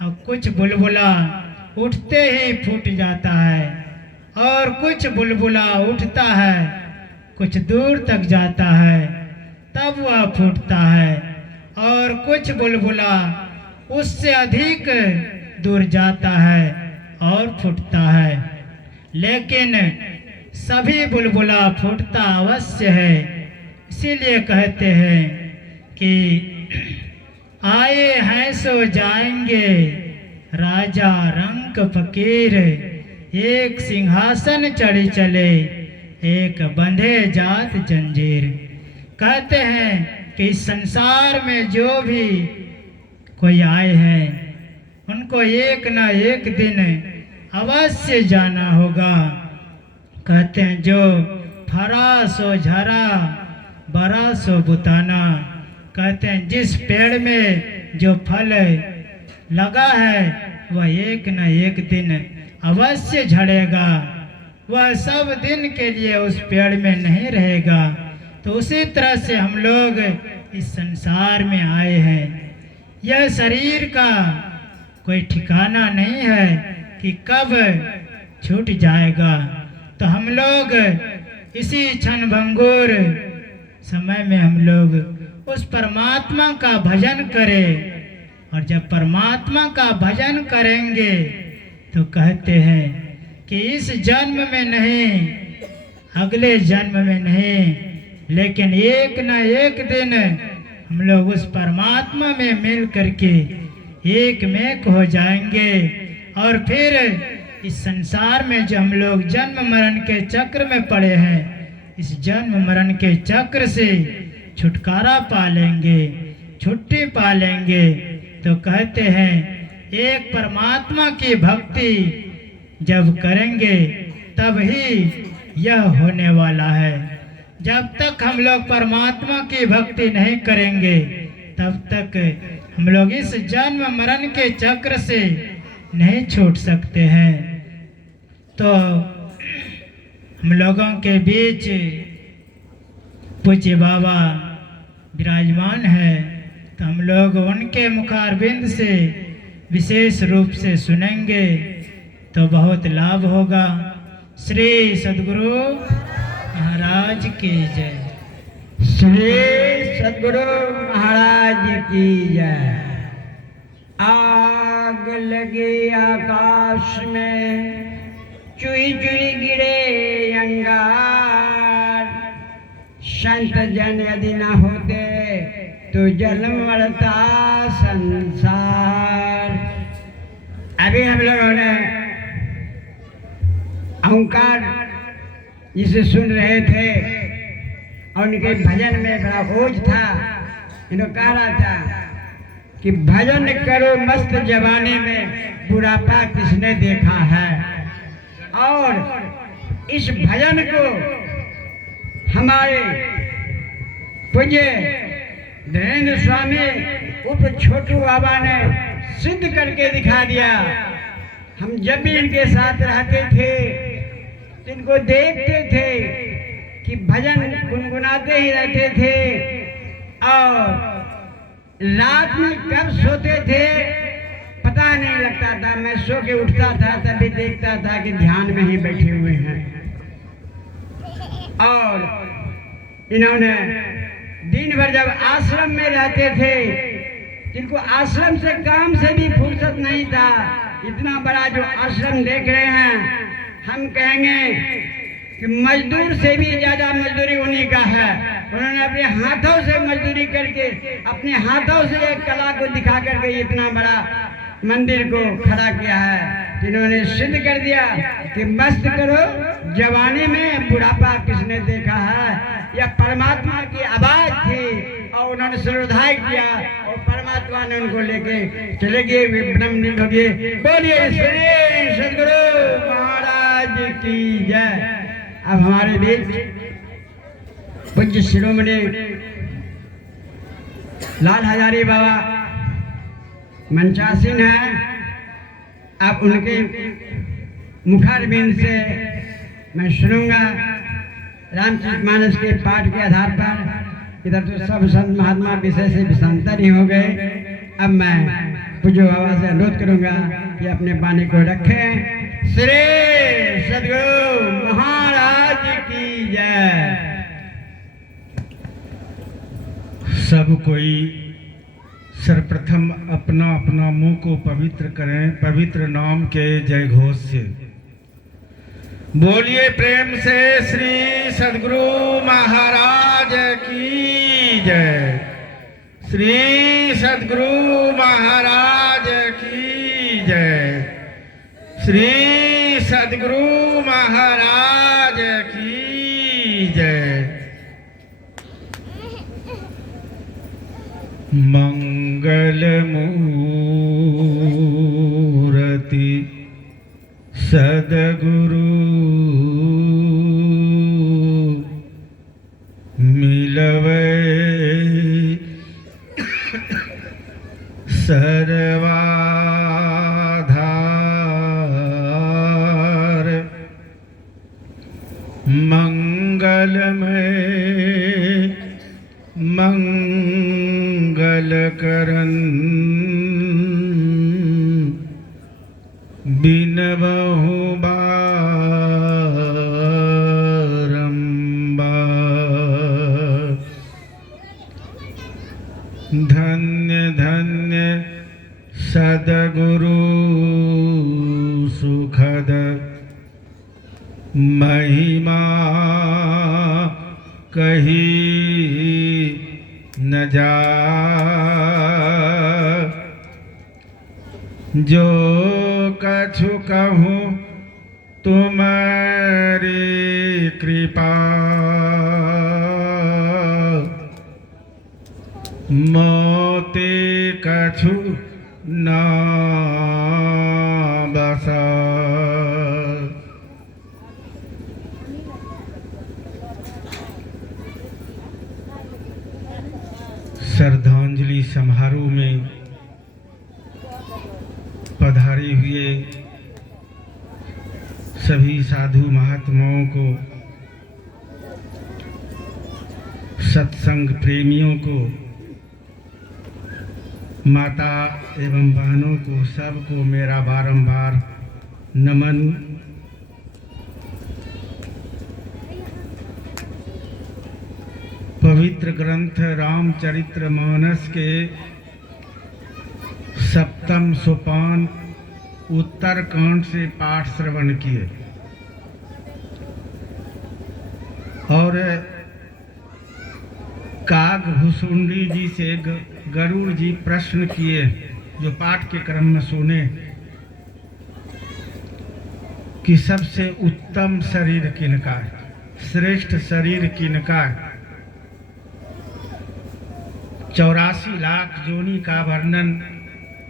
और कुछ बुलबुला उठते ही फूट जाता है और कुछ बुलबुला उठता है कुछ दूर तक जाता है तब वह फूटता है और कुछ बुलबुला उससे अधिक दूर जाता है और फूटता है। लेकिन सभी बुलबुला फूटता अवश्य है। इसीलिए कहते हैं कि आए हैं सो जाएंगे राजा रंक फकीर, एक सिंहासन चढ़ी चले एक बंधे जात जंजीर। कहते हैं कि इस संसार में जो भी कोई आए हैं उनको एक ना एक दिन अवश्य जाना होगा। कहते हैं जो फरा सो झरा बरा सो बुताना। कहते हैं जिस पेड़ में जो फल लगा है वह एक न एक दिन अवश्य झड़ेगा, वह सब दिन के लिए उस पेड़ में नहीं रहेगा। तो उसी तरह से हम लोग इस संसार में आए हैं। यह शरीर का कोई ठिकाना नहीं है कि कब छूट जाएगा। तो हम लोग इसी क्षण भंगुर समय में हम लोग उस परमात्मा का भजन करें। और जब परमात्मा का भजन करेंगे तो कहते हैं कि इस जन्म में नहीं, अगले जन्म में नहीं, लेकिन एक न एक दिन हम लोग उस परमात्मा में मिल करके एक में हो जाएंगे। और फिर इस संसार में जो हम लोग जन्म मरण के चक्र में पड़े हैं, इस जन्म मरण के चक्र से छुटकारा पा लेंगे, छुट्टी पा लेंगे। तो कहते हैं एक परमात्मा की भक्ति जब करेंगे तब ही यह होने वाला है। जब तक हम लोग परमात्मा की भक्ति नहीं करेंगे तब तक हम लोग इस जन्म मरण के चक्र से नहीं छूट सकते हैं। तो हम लोगों के बीच पूज्य बाबा विराजमान है, तो हम लोग उनके मुखारबिंद से विशेष रूप से सुनेंगे तो बहुत लाभ होगा। श्री सद्गुरु महाराज की जय। श्री सद्गुरु महाराज की जय। आग लगे आकाश में चुई चुई गिरे अंगार, संत जन यदि न होते तो जन्म मरता संसार। अभी हम लोगों ने अहंकार जिसे सुन रहे थे और उनके भजन में बड़ा ओज था। इन्होंने कह रहा था कि भजन करो मस्त जवानी में बुढ़ापा किसने देखा है। और इस भजन को हमारे पूज्य धीरेन्द्र स्वामी उप छोटू बाबा ने सिद्ध करके दिखा दिया। हम जब भी इनके साथ रहते थे तो इनको देखते थे कि भजन गुनगुनाते ही रहते थे और रात में कब सोते थे पता नहीं लगता था। मैं सो के उठता था तभी देखता था कि ध्यान में ही बैठे हुए हैं। और इन्होंने दिन भर जब आश्रम में रहते थे, जिनको आश्रम से काम से भी फुर्सत नहीं था, इतना बड़ा जो आश्रम देख रहे हैं, हम कहेंगे कि मजदूर से भी ज्यादा मजदूरी उन्हीं का है। उन्होंने अपने हाथों से मजदूरी करके, अपने हाथों से एक कला को दिखा करके इतना बड़ा मंदिर को खड़ा किया है। जिन्होंने सिद्ध कर दिया कि मस्त करो जवानी में बुढ़ापा किसने देखा है। यह परमात्मा की आवाज थी और उन्होंने सर्वधाय किया और परमात्मा ने उनको लेके चले गए, वे ब्रह्मलीन हो गए। बोलिए श्री सद्गुरु महाराज की जय। अब हमारे बीच पूज्य शिरोमणि लाल हजारी बाबा मंचासीन है। अब उनके मुखारबिंद से मैं सुनूंगा रामचरितमानस के पाठ के आधार पर। इधर तो सब संत महात्मा विषय से विषांतर ही हो गए। अब मैं पूज्य बाबा से अनुरोध करूंगा कि अपने वाणी को रखें। श्री सद्गुरु महाराज की जय। सब कोई सर्वप्रथम अपना अपना मुंह को पवित्र करें पवित्र नाम के जय घोष से। बोलिए प्रेम से श्री सद्गुरु महाराज की जय। श्री सद्गुरु महाराज की जय। श्री सद्गुरु महाराज की जय। मंगल मूर्ति सद्गुरु मिलवे सर्वाधार। मंगलमय मंगल करन बिनबहु बारंबार। धन्य धन्य सद्गुरु सुखद महिमा कही न जा। जो कछु कहूँ तुम्हारी कृपा, मोते कछु न बसा। श्रद्धांजलि समारोह में पधारे हुए सभी साधु महात्माओं को, सत्संग प्रेमियों को, माता एवं बहनों को, सबको मेरा बारंबार नमन। पवित्र ग्रंथ रामचरितमानस के सप्तम सोपान उत्तरकांड से पाठ श्रवण किए और कागभूषुंडी जी से गरुड़ जी प्रश्न किए, जो पाठ के क्रम में सुने। कि सबसे उत्तम शरीर किनका है, श्रेष्ठ शरीर किनका है। 84 लाख योनि का वर्णन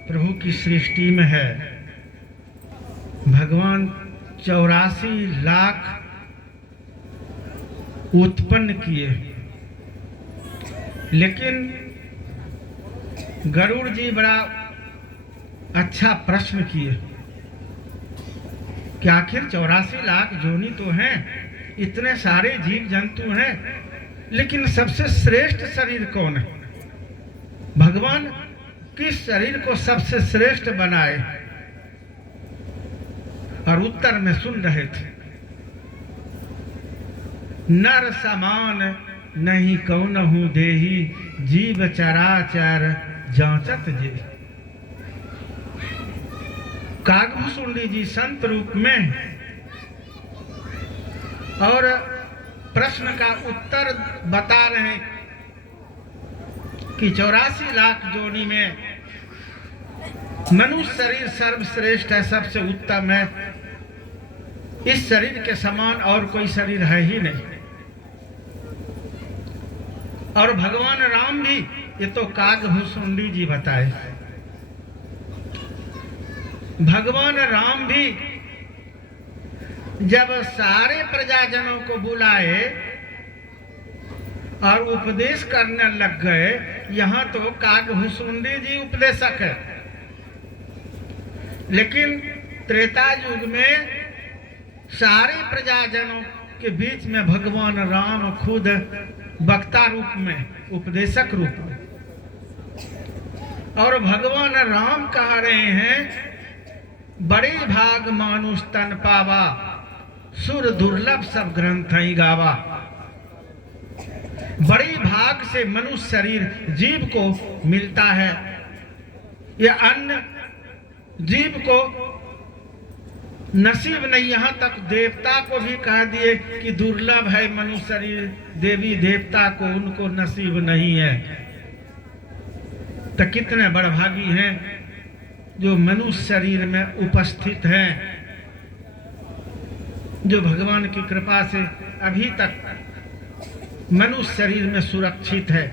प्रभु की सृष्टि में है। भगवान 84 लाख उत्पन्न किए, लेकिन गरुड़ जी बड़ा अच्छा प्रश्न किए कि आखिर 84 लाख योनि तो हैं, इतने सारे जीव जंतु हैं, लेकिन सबसे श्रेष्ठ शरीर कौन है? भगवान किस शरीर को सबसे श्रेष्ठ बनाए? और उत्तर में सुन रहे थे, नर समान नहीं कौनहु देही, जीव चराचर जांचत जे। कागभूषुंडी जी संत रूप में और प्रश्न का उत्तर बता रहे हैं कि 84 लाख योनि में मनुष्य शरीर सर्वश्रेष्ठ है, सबसे उत्तम है। इस शरीर के समान और कोई शरीर है ही नहीं। और भगवान राम भी, ये तो कागभूषुंडी जी बताए, भगवान राम भी जब सारे प्रजाजनों को बुलाए और उपदेश करने लग गए, यहाँ तो कागभूषुंडी जी उपदेशक है, लेकिन त्रेता युग में सारे प्रजाजनों के बीच में भगवान राम खुद वक्ता रूप में, उपदेशक रूप में, और भगवान राम कह रहे हैं, बड़े भाग मानुष तन पावा, सुर दुर्लभ सब ग्रंथ ही गावा। बड़े भाग से मनुष्य शरीर जीव को मिलता है। यह अन्य जीव को नसीब नहीं, यहाँ तक देवता को भी कह दिए कि दुर्लभ है मनुष्य शरीर, देवी देवता को उनको नसीब नहीं है। तो कितने बड़भागी हैं जो मनुष्य शरीर में उपस्थित हैं, जो भगवान की कृपा से अभी तक मनुष्य शरीर में सुरक्षित है।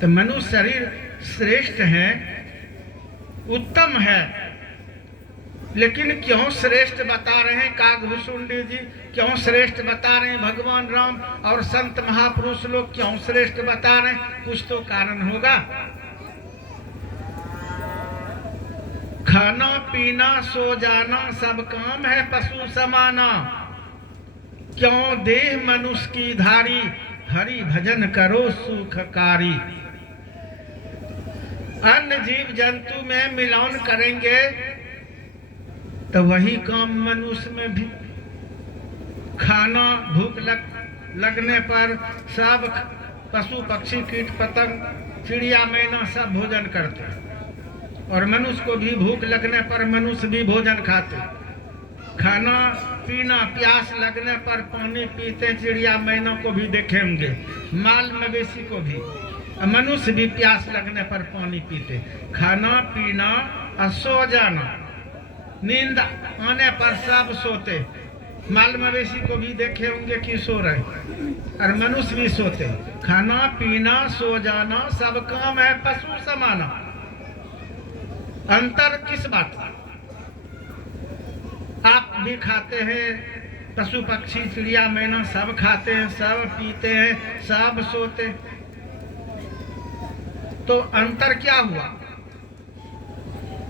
तो मनुष्य शरीर श्रेष्ठ है, उत्तम है, लेकिन क्यों श्रेष्ठ बता रहे हैं कागभूषुंडी जी, क्यों श्रेष्ठ बता रहे हैं भगवान राम और संत महापुरुष लोग क्यों श्रेष्ठ बता रहे हैं? कुछ तो कारण होगा। खाना पीना सो जाना सब काम है पशु समाना, क्यों देह मनुष्य की धारी, हरि भजन करो सुखकारी। अन्य जीव जंतु में मिलान करेंगे तो वही काम मनुष्य में भी। खाना भूख लगने पर सब पशु पक्षी कीट पतंग चिड़िया मैना सब भोजन करते हैं, और मनुष्य को भी भूख लगने पर मनुष्य भी भोजन खाते। खाना पीना, प्यास लगने पर पानी पीते, चिड़िया मैना को भी देखे होंगे, माल मवेशी को भी। मनुष्य भी प्यास लगने पर पानी पीते। खाना पीना और सो जाना, नींद आने पर सब सोते। माल मवेशी को भी देखे होंगे कि सो रहे, और मनुष्य भी सोते। खाना पीना सो जाना सब काम है पशु समाना। अंतर किस बात का? आप भी खाते हैं, पशु पक्षी चिड़िया मैना सब खाते हैं, सब पीते हैं, सब सोते। तो अंतर क्या हुआ?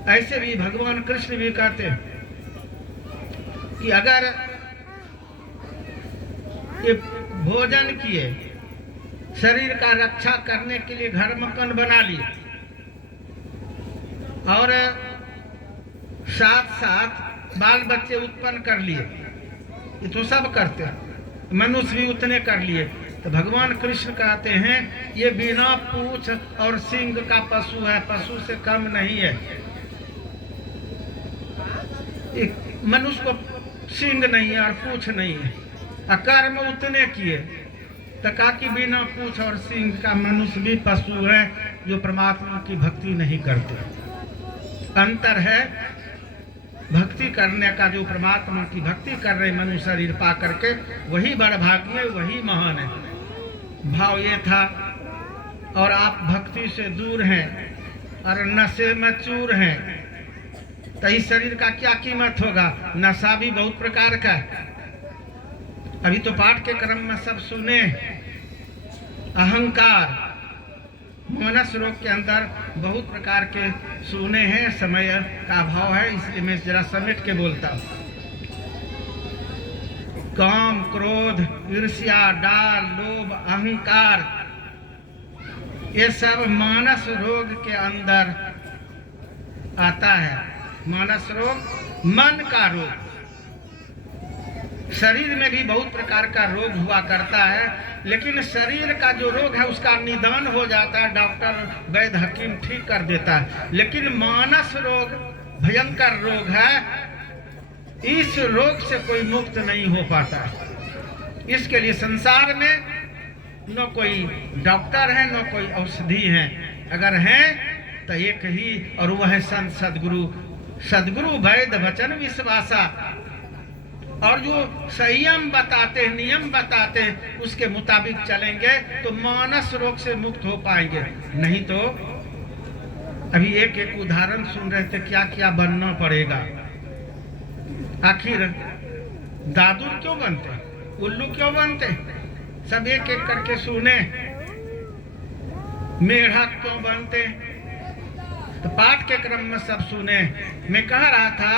ऐसे भी भगवान कृष्ण भी कहते हैं कि अगर ये भोजन किए, शरीर का रक्षा करने के लिए घर मकान बना लिए, और साथ साथ बाल बच्चे उत्पन्न कर लिए, ये तो सब करते हैं, मनुष्य भी उतने कर लिए। तो भगवान कृष्ण कहते हैं ये बिना पूंछ और सींग का पशु है, पशु से कम नहीं है। मनुष्य को सींग नहीं है और पूंछ नहीं है, कर्म उतने किए। तो कहा कि बिना पूंछ और सींग का मनुष्य भी पशु है जो परमात्मा की भक्ति नहीं करते। अंतर है भक्ति करने का, जो परमात्मा की भक्ति कर रहे मनुष्य शरीर पा करके, वही बड़ भाग्य, वही महान है। भाव ये था। और आप भक्ति से दूर हैं और नशे में चूर हैं, तो इस शरीर का क्या कीमत होगा? नशा भी बहुत प्रकार का है। अभी तो पाठ के क्रम में सब सुने। अहंकार, मानस रोग के अंदर बहुत प्रकार के सुने हैं। समय का अभाव है, इसलिए मैं जरा समेट के बोलता हूँ। काम, क्रोध, ईर्ष्या, डाल, लोभ, अहंकार, ये सब मानस रोग के अंदर आता है। मानस रोग मन का रोग। शरीर में भी बहुत प्रकार का रोग हुआ करता है, लेकिन शरीर का जो रोग है उसका निदान हो जाता है, डॉक्टर वैद्य हकीम ठीक कर देता है। लेकिन मानस रोग भयंकर रोग है, इस रोग से कोई मुक्त नहीं हो पाता है। इसके लिए संसार में न कोई डॉक्टर है, न कोई औषधि है। अगर है तो एक ही, और वह है संत सदगुरु। सदगुरु वैद्य वचन विश्वासा, और जो संयम बताते, नियम बताते, उसके मुताबिक चलेंगे तो मानस रोग से मुक्त हो पाएंगे। नहीं तो अभी एक एक उदाहरण सुन रहे थे, क्या क्या बनना पड़ेगा। आखिर दादुर क्यों बनते, उल्लू क्यों बनते, सब एक एक करके सुने। मेढक क्यों बनते, तो पाठ के क्रम में सब सुने। मैं कह रहा था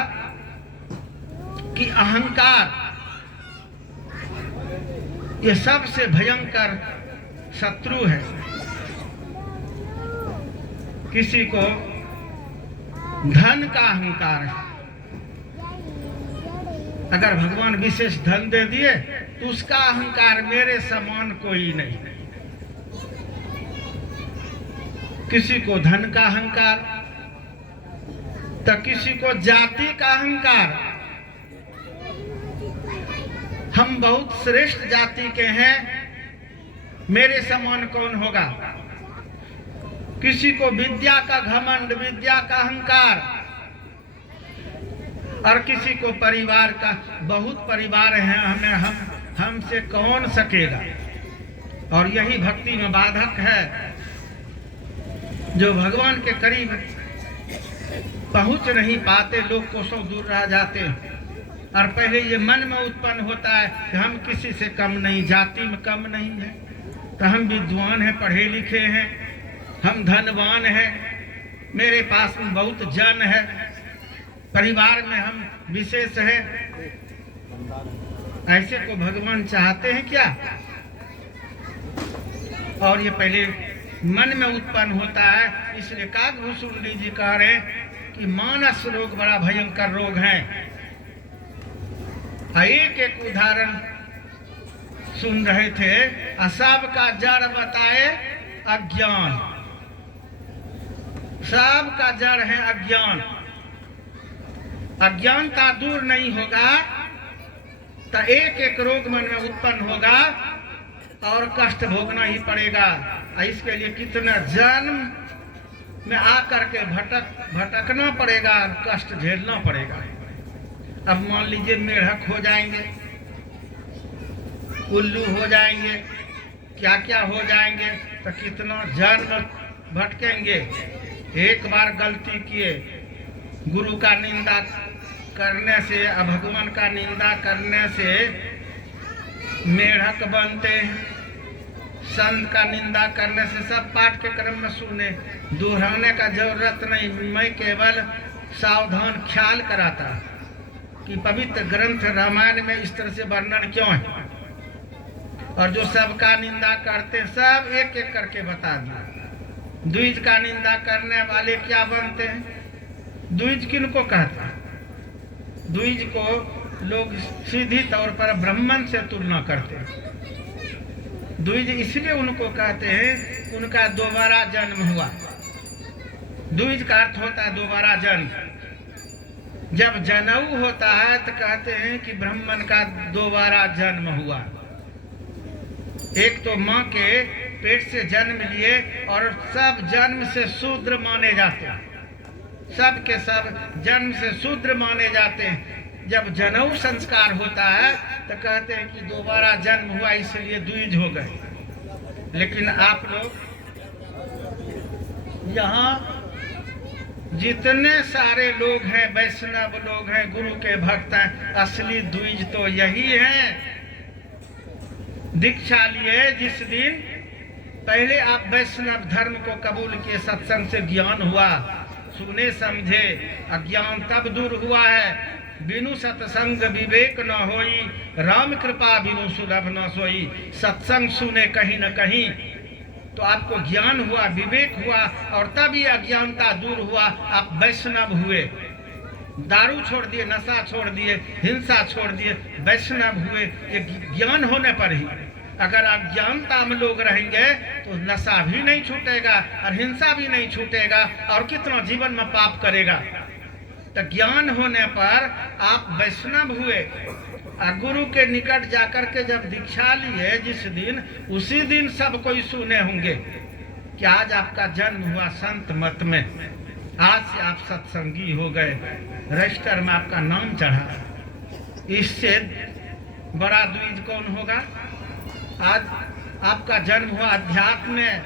कि अहंकार ये सबसे भयंकर शत्रु है। किसी को धन का अहंकार है, अगर भगवान विशेष धन दे दिए तो उसका अहंकार मेरे समान कोई नहीं। किसी को धन का अहंकार, तो किसी को जाति का अहंकार। हम बहुत श्रेष्ठ जाति के हैं, मेरे समान कौन होगा। किसी को विद्या का घमंड, विद्या का अहंकार, और किसी को परिवार का, बहुत परिवार हैं, हमसे कौन सकेगा। और यही भक्ति में बाधक है। जो भगवान के करीब पहुंच नहीं पाते, लोग कोसों दूर रह जाते हैं। और पहले ये मन में उत्पन्न होता है कि हम किसी से कम नहीं, जाति में कम नहीं है, तो हम विद्वान हैं, पढ़े लिखे हैं, हम धनवान हैं, मेरे पास में बहुत जन है, परिवार में हम विशेष हैं। ऐसे को भगवान चाहते हैं क्या? और ये पहले मन में उत्पन्न होता है। इसलिए काकभूषुंडी जी कह रहे हैं कि मानस रोग बड़ा भयंकर रोग है। एक एक उदाहरण सुन रहे थे। सब का जड़ बताए अज्ञान, सब का जड़ है अज्ञान। अज्ञानता दूर नहीं होगा तो एक एक रोग मन में उत्पन्न होगा और कष्ट भोगना ही पड़ेगा। इसके लिए कितना जन्म में आकर के भटकना पड़ेगा, कष्ट झेलना पड़ेगा। अब मान लीजिए मेढक हो जाएंगे, उल्लू हो जाएंगे, क्या क्या हो जाएंगे, तो कितना जन्म भटकेंगे। एक बार गलती किए, गुरु का निंदा करने से, भगवान का निंदा करने से मेढक बनते, संत का निंदा करने से। सब पाठ के क्रम में सुने, दोहराने का जरूरत नहीं। मैं केवल सावधान ख्याल कराता कि पवित्र ग्रंथ रामायण में इस तरह से वर्णन क्यों है। और जो सबका निंदा करते सब एक एक करके बता दिया। द्विज का निंदा करने वाले क्या बनते हैं? द्विज किनको कहते हैं? द्विज को लोग सीधी तौर पर ब्राह्मण से तुलना करते हैं। द्विज इसलिए उनको कहते हैं उनका दोबारा जन्म हुआ। द्विज का अर्थ होता है दोबारा जन्म। जब जनेऊ होता है तो कहते हैं कि ब्राह्मण का दोबारा जन्म हुआ। एक तो माँ के पेट से जन्म लिए और सब जन्म से शूद्र माने जाते हैं। सब के सब जन्म से शूद्र माने जाते हैं। जब जनेऊ संस्कार होता है तो कहते हैं कि दोबारा जन्म हुआ इसलिए द्विज हो गए। लेकिन आप लोग यहाँ जितने सारे लोग हैं, वैष्णव लोग हैं, गुरु के भक्त हैं, असली द्विज तो यही हैं। दीक्षा लिए जिस दिन पहले आप वैष्णव धर्म को कबूल किए, सत्संग से ज्ञान हुआ, सुने समझे, अज्ञान तब दूर हुआ है। बिनु सत्संग विवेक न होई, राम कृपा बिनु सुलभ न सोई। सत्संग सुने कहीं न कहीं तो आपको ज्ञान हुआ, विवेक हुआ, और तब ये अज्ञानता दूर हुआ, आप वैष्णव हुए। दारू छोड़ दिए, नशा छोड़ दिए, हिंसा छोड़ दिए, वैष्णव हुए। ये ज्ञान होने पर ही। अगर आप ज्ञानता में लोग रहेंगे तो नशा भी नहीं छूटेगा और हिंसा भी नहीं छूटेगा, और कितना जीवन में पाप करेगा। तो ज्ञान होने पर आप वैष्णव हुए। और गुरु के निकट जाकर के जब दीक्षा लिए जिस दिन, उसी दिन सब कोई सुने होंगे कि आज आपका जन्म हुआ संत मत में, आज से आप सत्संगी हो गए, रजिस्टर में आपका नाम चढ़ा। इससे बड़ा द्विज कौन होगा? आज आपका जन्म हुआ अध्यात्म में,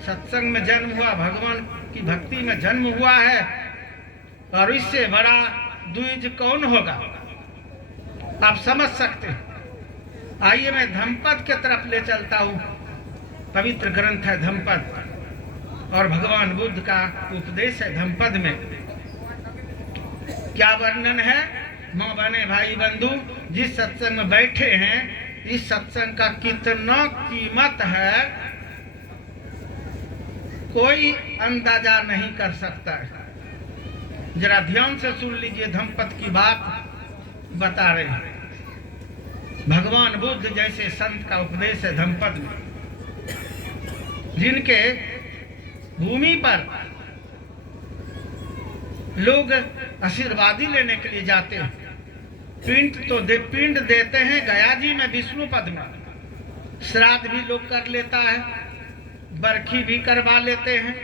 सत्संग में जन्म हुआ, भगवान की भक्ति में जन्म हुआ है, और इससे बड़ा द्विज कौन होगा? आप समझ सकते हैं। आइए मैं धम्पद के तरफ ले चलता हूँ। पवित्र ग्रंथ है धम्पद, और भगवान बुद्ध का उपदेश है धम्पद में। क्या वर्णन है? माँ बहने भाई बंधु, जिस सत्संग में बैठे हैं, इस सत्संग का कितना कीमत है कोई अंदाजा नहीं कर सकता है। जरा ध्यान से सुन लीजिए, धम्पद की बात बता रहे हैं। भगवान बुद्ध जैसे संत का उपदेश है धम्पद में, जिनके भूमि पर लोग आशीर्वादी लेने के लिए जाते हैं। पिंड देते हैं गया जी में, विष्णु पद में। श्राद्ध भी लोग कर लेता है, बरखी भी करवा लेते हैं,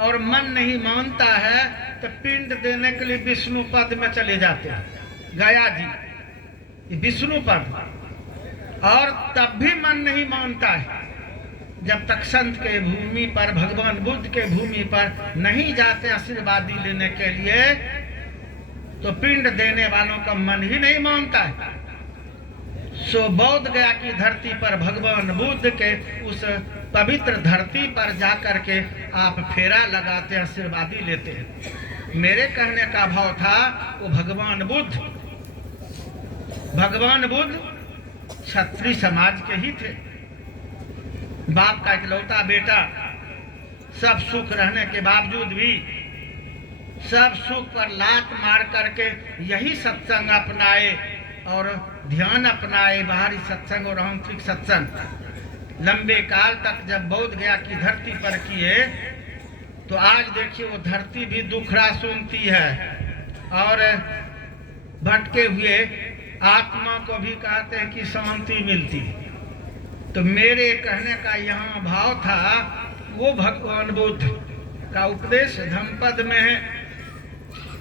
और मन नहीं मानता है तो पिंड देने के लिए विष्णु पद में चले जाते हैं, गया जी विष्णु पद। और तब भी मन नहीं मानता है। जब तक संत के भूमि पर, भगवान बुद्ध के भूमि पर नहीं जाते आशीर्वादी लेने के लिए, तो पिंड देने वालों का मन ही नहीं मानता है। सो बौद्ध गया की धरती पर भगवान बुद्ध के उस पवित्र धरती पर जाकर के आप फेरा लगाते, आशीर्वादी लेते हैं। मेरे कहने का भाव था, वो भगवान बुद्ध क्षत्रिय समाज के ही थे। बाप का इकलौता बेटा, सब सुख रहने के बावजूद भी सब सुख पर लात मार करके यही सत्संग अपनाए और ध्यान अपनाए, बाहरी सत्संग और आंतरिक सत्संग लंबे काल तक जब बौद्ध गया की धरती पर किए, तो आज देखिए वो धरती भी दुखड़ा सुनती है, और भटके हुए आत्मा को भी कहते हैं कि शांति मिलती। तो मेरे कहने का यहाँ भाव था, वो भगवान बुद्ध का उपदेश धम्पद में है।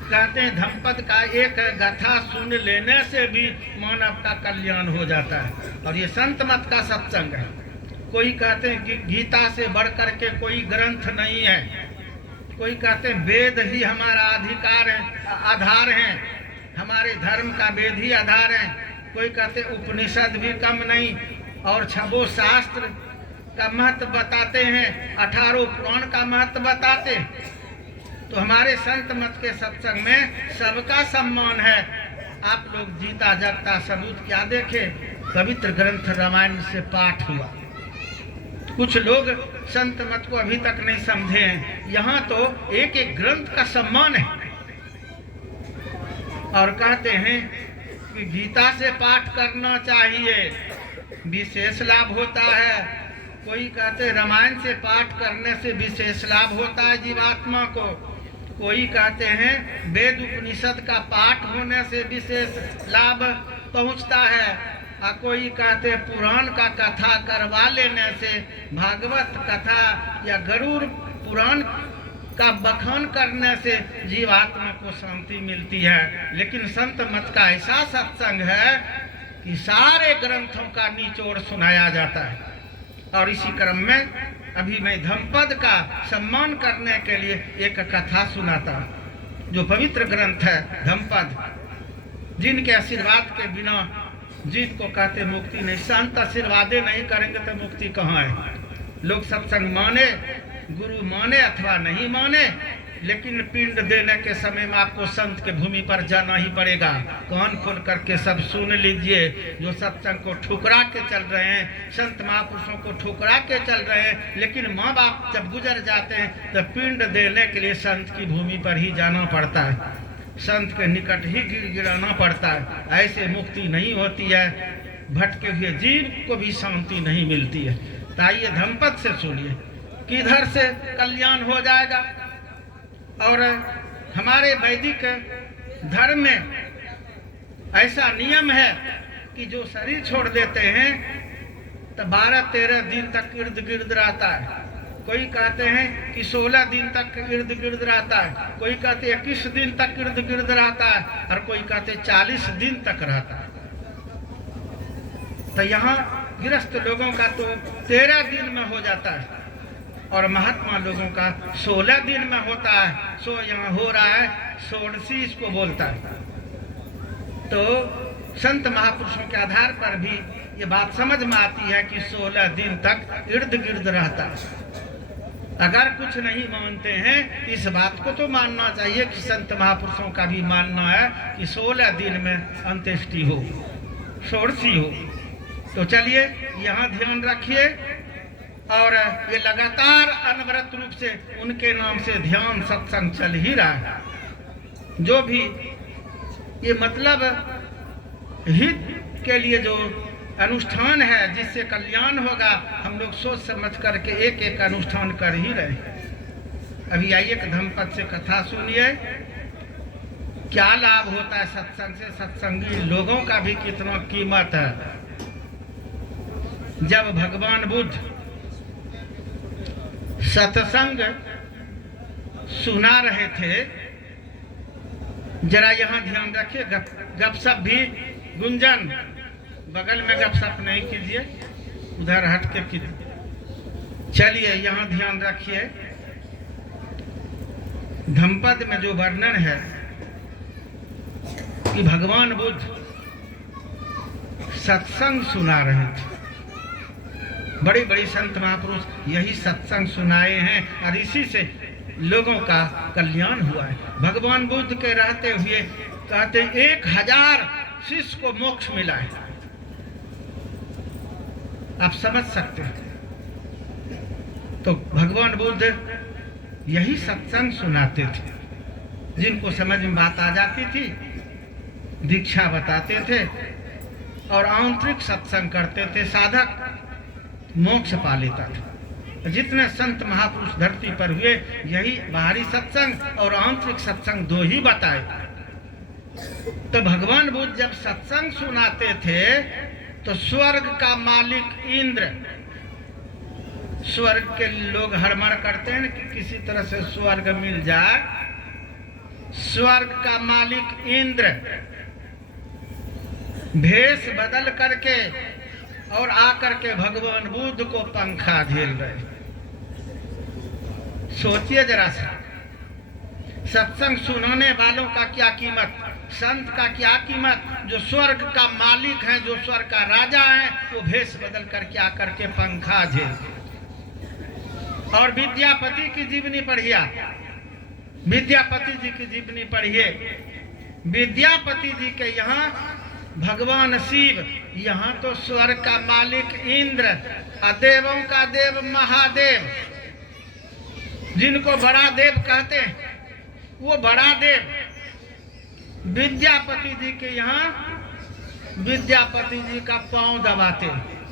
कहते हैं धम्पद का एक गाथा सुन लेने से भी मानव का कल्याण हो जाता है, और ये संत मत का सत्संग है। कोई कहते हैं कि गीता से बढ़ करके कोई ग्रंथ नहीं है, कोई कहते हैं वेद ही हमारा अधिकार है, आधार है, हमारे धर्म का वेद ही आधार है। कोई कहते उपनिषद भी कम नहीं, और 26 शास्त्र का महत्व बताते हैं, 18 पुराण का महत्व बताते हैं। तो हमारे संत मत के सत्संग में सबका सम्मान है। आप लोग जीता जागता सबूत क्या देखे? पवित्र ग्रंथ रामायण से पाठ हुआ। कुछ लोग संत मत को अभी तक नहीं समझे हैं। यहाँ तो एक एक ग्रंथ का सम्मान है, और कहते हैं कि गीता से पाठ करना चाहिए, विशेष लाभ होता है। कोई कहते रामायण से पाठ करने से विशेष लाभ होता है जीवात्मा को। कोई कहते हैं वेद उपनिषद का पाठ होने से विशेष लाभ पहुंचता है, और कोई कहते हैं पुराण का कथा करवा लेने से, भागवत कथा या गरुड़ पुराण का बखान करने से जीवात्मा को शांति मिलती है। लेकिन संत मत का ऐसा सत्संग है कि सारे ग्रंथों का निचोड़ सुनाया जाता है। और इसी क्रम में अभी मैं धम्पद का सम्मान करने के लिए एक कथा सुनाता, जो पवित्र ग्रंथ है धम्पद, जिनके आशीर्वाद के बिना जीत को कहते मुक्ति नहीं। संत आशीर्वादे नहीं करेंगे तो मुक्ति कहाँ है। लोग सत्संग माने, गुरु माने अथवा नहीं माने, लेकिन पिंड देने के समय में आपको संत के भूमि पर जाना ही पड़ेगा। कान खोल करके सब सुन लीजिए। जो सत्संग को ठुकरा के चल रहे हैं, संत महापुरुषों को ठुकरा के चल रहे हैं, लेकिन माँ बाप जब गुजर जाते हैं तो पिंड देने के लिए संत की भूमि पर ही जाना पड़ता है, संत के निकट ही गिराना पड़ता है। ऐसे मुक्ति नहीं होती है, भटके हुए जीव को भी शांति नहीं मिलती है। तो आइए धम्पद से सुनिए किधर से कल्याण हो जाएगा। और हमारे वैदिक धर्म में ऐसा नियम है कि जो शरीर छोड़ देते हैं तो 12-13 दिन तक इर्द गिर्द रहता है। कोई कहते हैं कि 16 दिन तक इर्द गिर्द रहता है, कोई कहते 21 दिन तक इर्द गिर्द रहता है, और कोई कहते 40 दिन तक रहता है। तो यहाँ गृहस्थ लोगों का तो 13 दिन में हो जाता है और महात्मा लोगों का 16 दिन में होता है। सो यहाँ हो रहा है षोडशी, इसको बोलता है। तो संत महापुरुषों के आधार पर भी ये बात समझ में आती है कि 16 दिन तक इर्द गिर्द रहता है। अगर कुछ नहीं मानते हैं, इस बात को तो मानना चाहिए कि संत महापुरुषों का भी मानना है कि 16 दिन में अंत्येष्टि हो, षोडशी हो। तो चलिए यहाँ ध्यान रखिए, और ये लगातार अनवरत रूप से उनके नाम से ध्यान सत्संग चल ही रहा है। जो भी ये मतलब हित के लिए जो अनुष्ठान है, जिससे कल्याण होगा, हम लोग सोच समझ करके एक एक अनुष्ठान कर ही रहे। अभी आइए धम्पद से कथा सुनिए, क्या लाभ होता है सत्संग से, सत्संगी लोगों का भी कितना कीमत है। जब भगवान बुद्ध सत्संग सुना रहे थे, जरा यहाँ ध्यान रखिए, गपशप भी गुंजन, बगल में गपशप नहीं कीजिए, उधर हट के कीजिए। चलिए यहाँ ध्यान रखिए, धम्पद में जो वर्णन है कि भगवान बुद्ध सत्संग सुना रहे थे। बड़ी बड़ी संत महापुरुष यही सत्संग सुनाए हैं और इसी से लोगों का कल्याण हुआ है। भगवान बुद्ध के रहते हुए कहते 1000 शिष्य को मोक्ष मिला है। आप समझ सकते हैं। तो भगवान बुद्ध यही सत्संग सुनाते थे, जिनको समझ में बात आ जाती थी दीक्षा बताते थे और आंतरिक सत्संग करते थे, साधक मोक्ष पा लेता था। जितने संत महापुरुष धरती पर हुए यही बाहरी सत्संग और आंतरिक सत्संग दो ही बताए। तो भगवान बुद्ध जब सत्संग सुनाते थे तो स्वर्ग का मालिक इंद्र, स्वर्ग के लोग हड़बड़ करते हैं कि किसी तरह से स्वर्ग मिल जाए, स्वर्ग का मालिक इंद्र भेष बदल करके और आकर के भगवान बुद्ध को पंखा झेल रहे। सोचिए जरा सा, सत्संग सुनाने वालों का क्या कीमत, संत का क्या कीमत। जो स्वर्ग का मालिक है, जो स्वर्ग का राजा है, वो भेष बदल करके आकर के पंखा झेल। और विद्यापति की जीवनी पढ़िए, विद्यापति जी की जीवनी पढ़िए। विद्यापति जी के यहाँ भगवान शिव, यहाँ तो स्वर्ग का मालिक इंद्र, देवों का देव महादेव, जिनको बड़ा देव कहते हैं, वो बड़ा देव विद्यापति जी के यहाँ विद्यापति जी का पांव दबाते,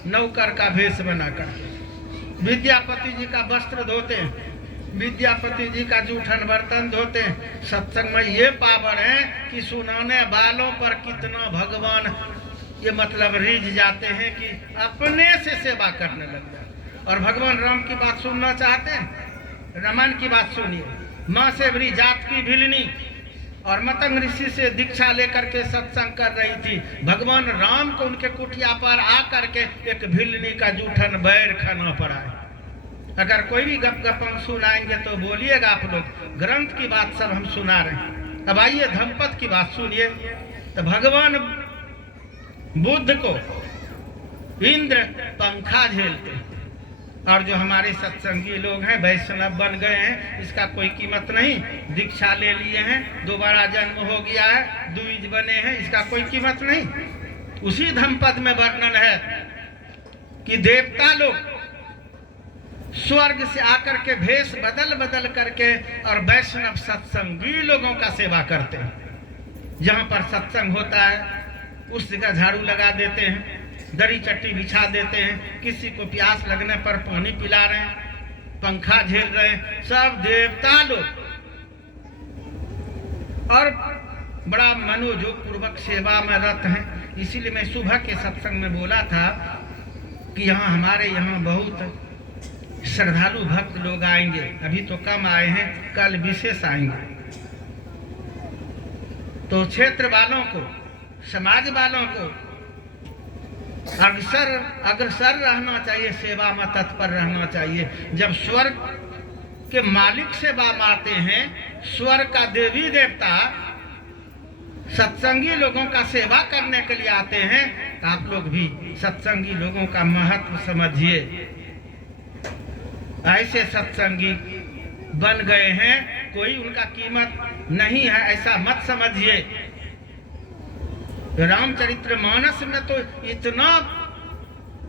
नौकर का भेष बनाकर विद्यापति जी का वस्त्र धोते, विद्यापति जी का जूठन बर्तन धोते। सत्संग में ये पावर है कि सुनाने वालों पर कितना भगवान ये मतलब रिझ जाते हैं कि अपने से सेवा करने लग जाते। और भगवान राम की बात सुनना चाहते हैं, रामायण की बात सुनिए। माँ से बड़ी जात की भिलनी और मतंग ऋषि से दीक्षा लेकर के सत्संग कर रही थी। भगवान राम को उनके कुटिया पर आकर के एक भिलनी का जूठन बैर खाना पड़ा है। अगर कोई भी गप गप हम सुनाएंगे तो बोलिएगा आप लोग, ग्रंथ की बात सब हम सुना रहे हैं। अब आइए धम्पत की बात सुनिए। तो भगवान बुद्ध को इंद्र पंखा झेलते, और जो हमारे सत्संगी लोग हैं वैष्णव बन गए हैं, इसका कोई कीमत नहीं। दीक्षा ले लिए हैं, दोबारा जन्म हो गया है, द्विज बने हैं, इसका कोई कीमत नहीं। उसी धम्पद में वर्णन है कि देवता लोग स्वर्ग से आकर के भेष बदल बदल करके और वैष्णव सत्संगी लोगों का सेवा करते हैं। जहाँ पर सत्संग होता है उस जगह झाड़ू लगा देते हैं, दरी चट्टी बिछा देते हैं, किसी को प्यास लगने पर पानी पिला रहे हैं, पंखा झेल रहे हैं, सब देवता लोग। और बड़ा मनोयोग पूर्वक सेवा में रत हैं। इसीलिए मैं सुबह के सत्संग में बोला था कि यहाँ हमारे यहाँ बहुत श्रद्धालु भक्त लोग आएंगे। अभी तो कम आए हैं, कल विशेष आएंगे। तो क्षेत्र वालों को, समाज वालों को अग्रसर रहना चाहिए, सेवा में तत्पर रहना चाहिए। जब स्वर्ग के मालिक सेवा में आते हैं, स्वर्ग का देवी देवता सत्संगी लोगों का सेवा करने के लिए आते हैं, तो आप लोग भी सत्संगी लोगों का महत्व समझिए। ऐसे सत्संगी बन गए हैं, कोई उनका कीमत नहीं है, ऐसा मत समझिए। रामचरितमानस में तो इतना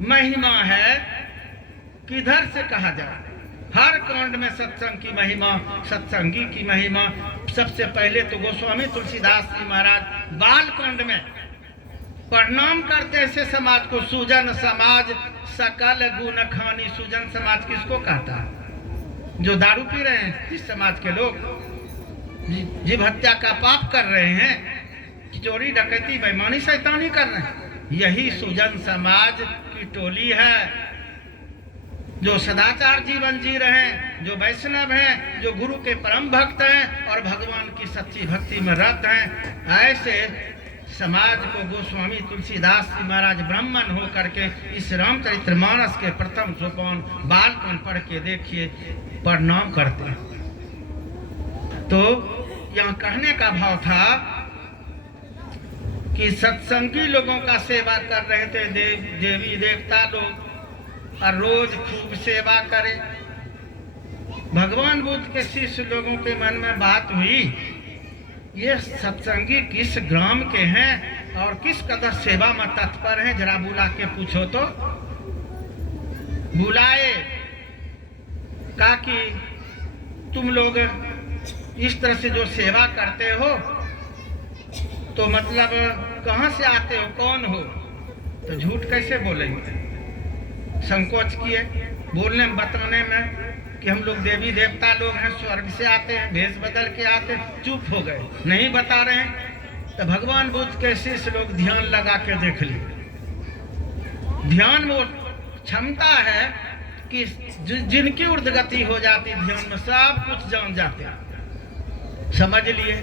महिमा है कि इधर से कहा जाए। हर कांड में सत्संग की महिमा, सत्संगी की महिमा। सबसे पहले तो गोस्वामी तुलसीदास जी महाराज बाल कांड में प्रणाम करते ऐसे समाज को, सुजन समाज सकल गुण खानी। सुजन समाज किसको कहता है? जो दारू पी रहे हैं, जिस समाज के लोग जीव हत्या का पाप कर रहे हैं, चोरी डकैती बेईमानी शैतानी कर रहे हैं, यही सुजन समाज की टोली है। जो सदाचार जीवन जी रहे हैं, जो वैष्णव हैं, जो गुरु के परम भक्त हैं और भगवान की सच्ची भक्ति में रत हैं, ऐसे समाज को गोस्वामी तुलसीदास जी महाराज ब्राह्मण हो करके इस रामचरितमानस के प्रथम सोपान बालकांड पढ़ के देखिए, प्रणाम करते हैं। तो यहाँ कहने का भाव था कि सत्संगी लोगों का सेवा कर रहे थे देवी देवता लोग, और रोज खूब सेवा करें। भगवान बुद्ध के शिष्य लोगों के मन में बात हुई, ये सत्संगी किस ग्राम के हैं और किस कदर सेवा में तत्पर हैं, जरा बुला के पूछो। तो बुलाए, कहा कि तुम लोग इस तरह से जो सेवा करते हो तो मतलब कहाँ से आते हो, कौन हो? तो झूठ कैसे बोलेंगे, संकोच किए बोलने में, बताने में कि हम लोग देवी देवता लोग हैं, स्वर्ग से आते हैं, भेष बदल के आते हैं। चुप हो गए, नहीं बता रहे हैं। तो भगवान बुद्ध के शिष्य लोग ध्यान लगा के देख लिए। ध्यान में क्षमता है कि जिनकी उर्दगति हो जाती ध्यान में, सब कुछ जान जाते हैं। समझ लिए,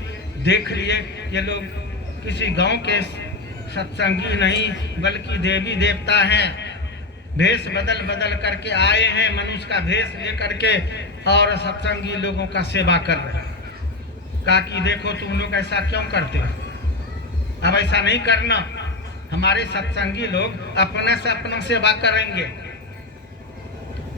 देख लिए ये लोग किसी गांव के सत्संगी नहीं बल्कि देवी देवता हैं, भेष बदल बदल करके आए हैं, मनुष्य का भेष ले करके और सत्संगी लोगों का सेवा कर रहे हैं। कहा कि देखो तुम लोग ऐसा क्यों करते हो, अब ऐसा नहीं करना। हमारे सत्संगी लोग अपने से अपना सेवा करेंगे,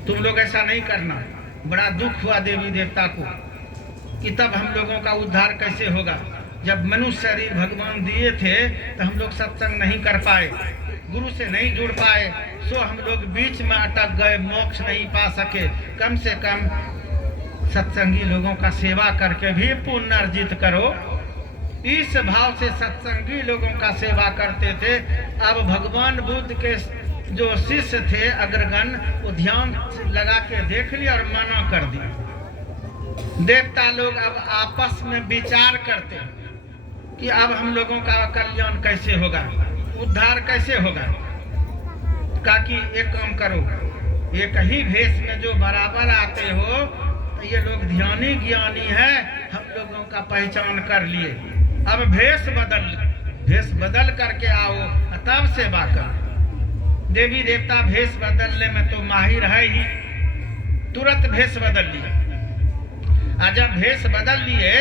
तुम लोग ऐसा नहीं करना। बड़ा दुख हुआ देवी देवता को कि तब हम लोगों का उद्धार कैसे होगा। जब मनुष्य शरीर भगवान दिए थे तो हम लोग सत्संग नहीं कर पाए, गुरु से नहीं जुड़ पाए, सो हम लोग बीच में अटक गए, मोक्ष नहीं पा सके। कम से कम सत्संगी लोगों का सेवा करके भी पुण्य अर्जित करो। इस भाव से सत्संगी लोगों का सेवा करते थे। अब भगवान बुद्ध के जो शिष्य थे अग्रगण, वो ध्यान लगा के देख लिया और मना कर दिया। देवता लोग अब आपस में विचार करते कि अब हम लोगों का कल्याण कैसे होगा, उद्धार कैसे होगा। कहा कि एक काम करो, एक ही भेष में जो बराबर आते हो ये लोग ध्यानी ज्ञानी है, हम लोगों का पहचान कर लिए। अब भेष बदल करके आओ, तब सेवा करो। देवी देवता भेष बदलने में तो माहिर है ही, तुरंत भेष बदल लिए। जब भेष बदल लिए,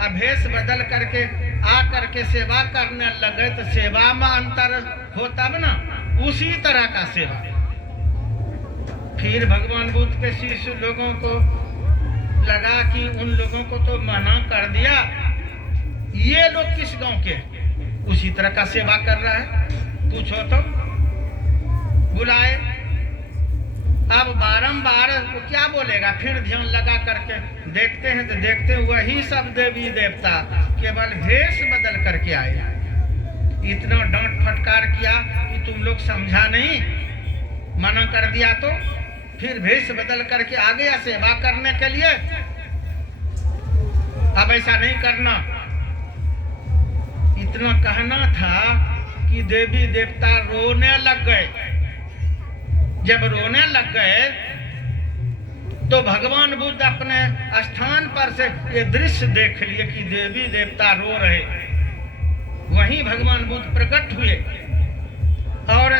अब भेष बदल करके आ करके सेवा करने लगे, तो सेवा में अंतर होता है ना, उसी तरह का सेवा। फिर भगवान बुद्ध के शिष्य लोगों को लगा कि उन लोगों को तो मना कर दिया, ये लोग किस गांव के उसी तरह का सेवा कर रहा है, पूछो तो। बुलाए, अब बारंबार वो क्या बोलेगा, फिर ध्यान लगा करके देखते हैं तो देखते हैं वही सब देवी देवता केवल भेष बदल करके आए। इतना डांट फटकार किया कि तुम लोग समझा नहीं, मना कर दिया, तो फिर भेष बदल करके आ गया सेवा करने के लिए। अब ऐसा नहीं करना। इतना कहना था कि देवी देवता रोने लग गए। जब रोने लग गए तो भगवान बुद्ध अपने स्थान पर से ये दृश्य देख लिए कि देवी देवता रो रहे। वहीं भगवान बुद्ध प्रकट हुए और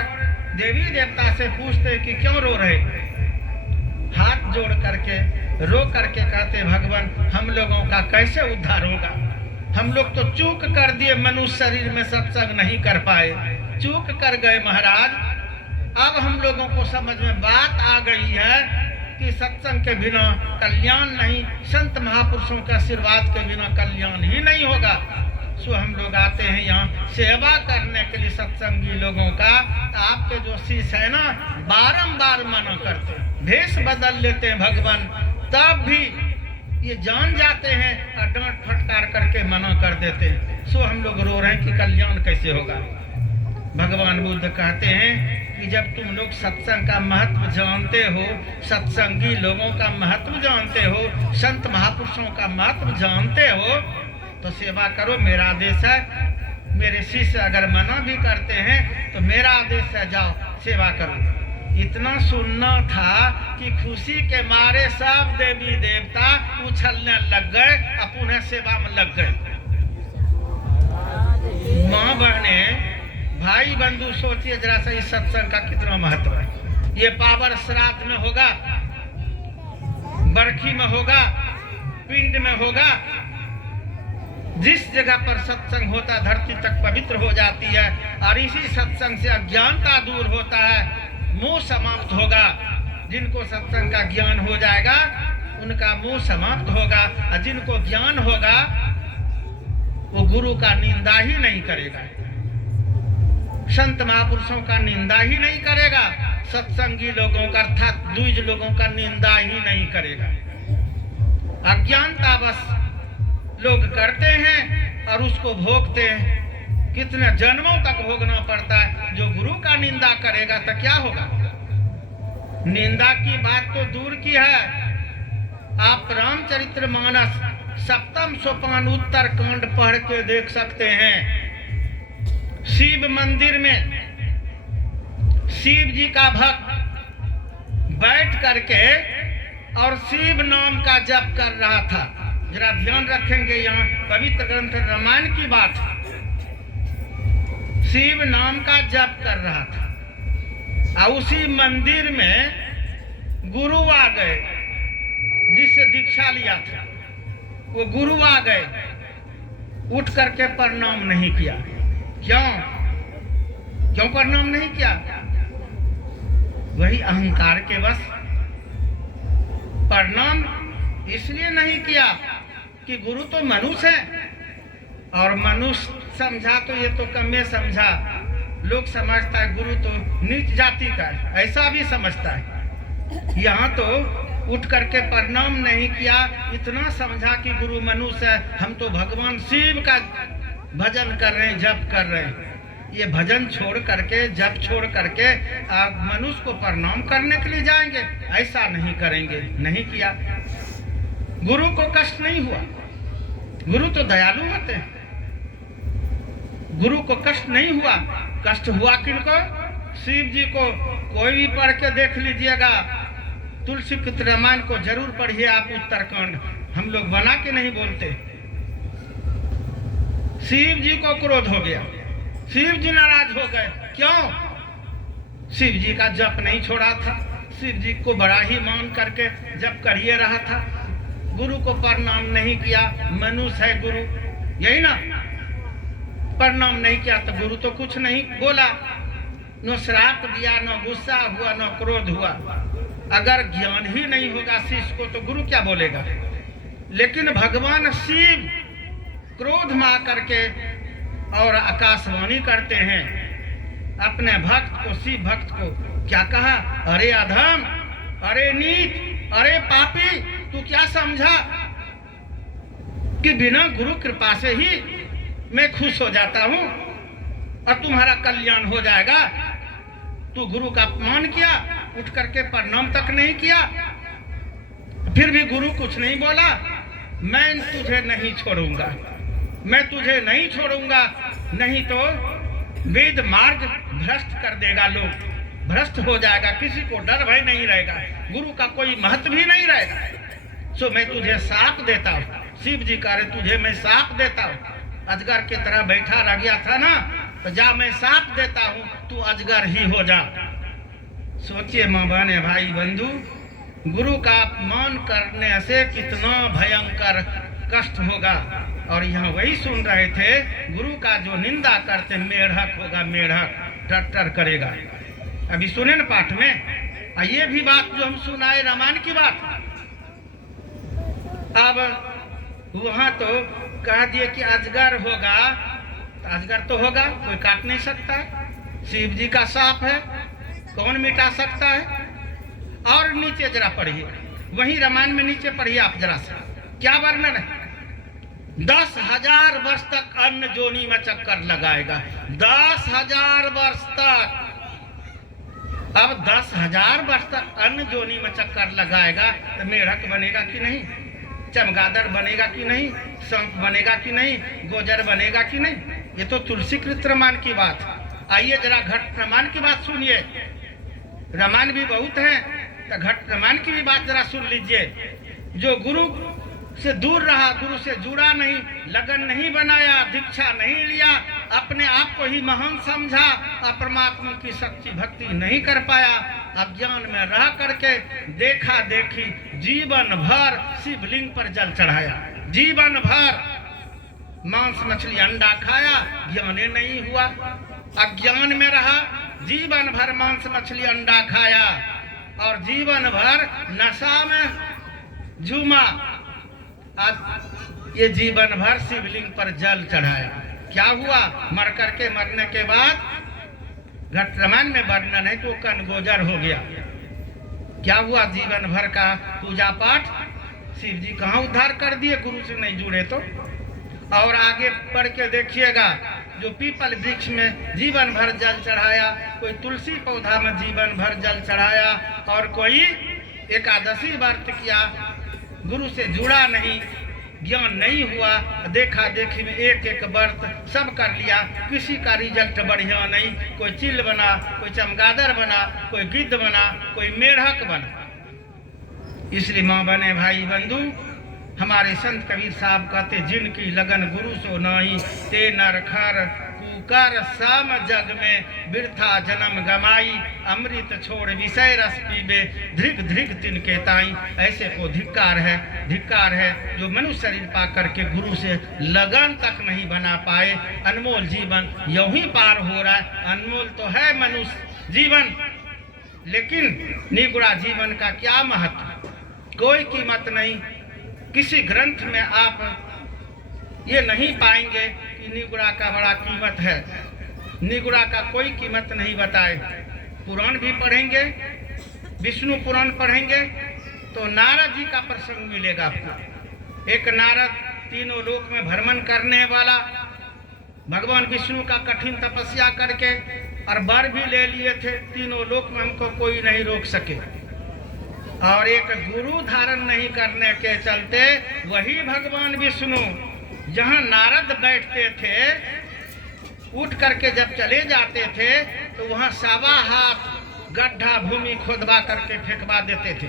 देवी देवता से पूछते कि क्यों रो रहे। हाथ जोड़ करके रो करके कहते, भगवान हम लोगों का कैसे उद्धार होगा, हम लोग तो चूक कर दिए, मनुष्य शरीर में सत्संग नहीं कर पाए, चूक कर गए महाराज। अब हम लोगों को समझ में बात आ गई है कि सत्संग के बिना कल्याण नहीं, संत महापुरुषों के आशीर्वाद के बिना कल्याण ही नहीं होगा। सो हम लोग आते हैं यहाँ सेवा करने के लिए सत्संगी लोगों का। आपके जो शिष्य है ना, बारंबार मना करते, भेष बदल लेते हैं भगवान, तब भी ये जान जाते हैं और डांट फटकार करके मना कर देते हैं। सो हम लोग रो रहे हैं कि कल्याण कैसे होगा। भगवान बुद्ध कहते हैं कि जब तुम लोग सत्संग का महत्व जानते हो, सत्संगी लोगों का महत्व जानते हो, संत महापुरुषों का महत्व जानते हो, तो सेवा करो। मेरा आदेश है, मेरे शिष्य अगर मना भी करते हैं तो मेरा आदेश है, जाओ सेवा करो। इतना सुनना था कि खुशी के मारे सब देवी देवता उछलने लग गए, अपने सेवा में लग गए। माँ बहने, भाई बंधु, सोचिए जरा सा इस सत्संग का कितना महत्व है। ये पावर श्राद्ध में होगा, बरखी में होगा, पिंड में होगा। जिस जगह पर सत्संग होता है धरती तक पवित्र हो जाती है, और इसी सत्संग से अज्ञानता दूर होता है, मोह समाप्त होगा। जिनको सत्संग का ज्ञान हो जाएगा उनका मोह समाप्त होगा, और जिनको ज्ञान होगा वो गुरु का निंदा ही नहीं करेगा, संत महापुरुषों का निंदा ही नहीं करेगा, सत्संगी लोगों का अर्थात द्विज लोगों का निंदा ही नहीं करेगा। अज्ञानता बस लोग करते हैं और उसको भोगते हैं। कितने जन्मों तक भोगना पड़ता है। जो गुरु का निंदा करेगा तो क्या होगा। निंदा की बात तो दूर की है। आप रामचरितमानस 7वें सोपान उत्तर कांड पढ़ के देख सकते हैं। शिव मंदिर में शिव जी का भक्त बैठ करके और शिव नाम का जप कर रहा था। जरा ध्यान रखेंगे, यहाँ पवित्र ग्रंथ रामायण की बात है। शिव नाम का जप कर रहा था और उसी मंदिर में गुरु आ गए, जिससे दीक्षा लिया था। वो गुरु आ गए, उठ करके प्रणाम नहीं किया। क्यों प्रणाम नहीं किया? वही अहंकार के बस। प्रणाम इसलिए नहीं किया कि गुरु तो मनुष्य है, और मनुष्य समझा तो ये तो कमे समझा। लोग समझता है गुरु तो नीच जाति का है, ऐसा भी समझता है। यहाँ तो उठ करके प्रणाम नहीं किया, इतना समझा कि गुरु मनुष्य है, हम तो भगवान शिव का भजन कर रहे हैं, जप कर रहे हैं। ये भजन छोड़ करके, जप छोड़ करके आप मनुष्य को प्रणाम करने के लिए जाएंगे? ऐसा नहीं करेंगे। नहीं किया। गुरु को कष्ट नहीं हुआ। गुरु तो दयालु होते हैं, गुरु को कष्ट नहीं हुआ। कष्ट हुआ किनको? शिव जी को। कोई भी पढ़ के देख लीजिएगा, तुलसी कृत रामायण को जरूर पढ़िए आप, उत्तरकांड। हम लोग बना के नहीं बोलते। शिव जी को क्रोध हो गया, शिव जी नाराज हो गए। क्यों? शिव जी का जप नहीं छोड़ा था, शिव जी को बड़ा ही मान करके जप करिए रहा था, गुरु को प्रणाम नहीं किया। मनुष्य है गुरु, यही ना? प्रणाम नहीं किया तो गुरु तो कुछ नहीं बोला, न श्राप दिया, न गुस्सा हुआ, न क्रोध हुआ। अगर ज्ञान ही नहीं होगा शिष्य को तो गुरु क्या बोलेगा? लेकिन भगवान शिव क्रोध में आकर के और आकाशवाणी करते हैं अपने भक्त को, शिव भक्त को। क्या कहा? अरे अधम, अरे नीच, अरे पापी, तू क्या समझा कि बिना गुरु कृपा से ही मैं खुश हो जाता हूं और तुम्हारा कल्याण हो जाएगा? तू गुरु का अपमान किया, उठ करके प्रणाम तक नहीं किया, फिर भी गुरु कुछ नहीं बोला। मैं तुझे नहीं छोड़ूंगा, मैं तुझे नहीं छोड़ूंगा, नहीं तो वेद मार्ग भ्रष्ट कर देगा, लोग भ्रष्ट हो जाएगा, किसी को डर भय नहीं रहेगा, गुरु का कोई महत्व भी नहीं रहेगा। सो मैं तुझे साप देता हूँ। शिव जी कह रहे तुझे मैं साप देता हूँ। अजगर की तरह बैठा रह गया था ना, तो जा मैं साप देता हूँ, तू अजगर ही हो जा। सोचिए माँ बहने भाई बंधु, गुरु का अपमान करने से कितना भयंकर कष्ट होगा। और यहाँ वही सुन रहे थे, गुरु का जो निंदा करते मेढक होगा, मेढक टट्टर करेगा। अभी सुने न पाठ में, ये भी बात जो हम सुनाए रामायण की बात। अब वहां तो कह दिए कि अजगर होगा, तो अजगर तो होगा, कोई काट नहीं सकता है। शिव जी का साप है, कौन मिटा सकता है? और नीचे जरा पढ़िए, वही रामायण में नीचे पढ़िए आप जरा सा, क्या वर्णन है? 10,000 वर्ष तक अन्न जोनी में चक्कर लगाएगा, 10,000 वर्ष तक। अब 10,000 वर्ष तक अन्न जोनी में चक्कर लगाएगा तो मेढक बनेगा कि नहीं? चमगादड़ बनेगा कि नहीं? सांप बनेगा कि नहीं? गोजर बनेगा कि नहीं? ये तो तुलसी कृत रामायण की बात। आइए जरा घट रामायण की बात सुनिए। रामायण भी बहुत है, तो घट रामायण की भी बात जरा सुन लीजिए। जो गुरु से दूर रहा, गुरु से जुड़ा नहीं, लगन नहीं बनाया, दीक्षा नहीं लिया, अपने आप को ही महान समझा, परमात्मा की सच्ची भक्ति नहीं कर पाया, अज्ञान में रह करके देखा देखी जीवन भर शिवलिंग पर जल चढ़ाया, जीवन भर मांस मछली अंडा खाया, ज्ञाने नहीं हुआ, अज्ञान में रहा, जीवन भर मांस मछली अंडा खाया और जीवन भर नशा में झूमा। आज ये जीवन भर शिवलिंग पर जल चढ़ाया, क्या हुआ? मर करके मरने के बाद घट रामायण में वर्णन है कि वो कनगोजर हो गया। क्या हुआ? जीवन भर का पूजा पाठ, शिव जी कहाँ उद्धार कर दिए, गुरु से नहीं जुड़े तो। और आगे पढ़ के देखिएगा, जो पीपल वृक्ष में जीवन भर जल चढ़ाया, कोई तुलसी पौधा में जीवन भर जल चढ़ाया, और कोई एकादशी व्रत किया, गुरु से जुड़ा नहीं, ज्ञान नहीं हुआ, देखा देखी में एक एक व्रत सब कर लिया, किसी का रिजल्ट बढ़िया नहीं, कोई चिल बना, कोई चमगादड़ बना, कोई गिद्ध बना, कोई मेढक बना। इसलिए माँ बने भाई बंधु, हमारे संत कबीर साहब कहते, जिनकी लगन गुरु सो नाही, ते नर खर कुकर साम जग में बिरथा जन्म गमाई, अमृत छोड़ विषय रस पीबे, धृग धृग तिनके ताई। ऐसे को धिक्कार है, धिक्कार है जो मनुष्य शरीर पा करके गुरु से लगन तक नहीं बना पाए। अनमोल जीवन यूं ही पार हो रहा है। अनमोल तो है मनुष्य जीवन, लेकिन निगुड़ा जीवन का क्या महत्व, कोई कीमत नहीं। किसी ग्रंथ में आप ये नहीं पाएंगे कि निगुड़ा का बड़ा कीमत है, निगुड़ा का कोई कीमत नहीं बताए। पुराण भी पढ़ेंगे, विष्णु पुराण पढ़ेंगे तो नारद जी का प्रसंग मिलेगा आपको। एक नारद तीनों लोक में भ्रमण करने वाला, भगवान विष्णु का कठिन तपस्या करके और वर भी ले लिए थे, तीनों लोक में हमको कोई नहीं रोक सके। और एक गुरु धारण नहीं करने के चलते वही भगवान विष्णु जहाँ नारद बैठते थे, उठ करके जब चले जाते थे तो वहाँ 1.25 हाथ गड्ढा भूमि खोदवा करके फेंकवा देते थे।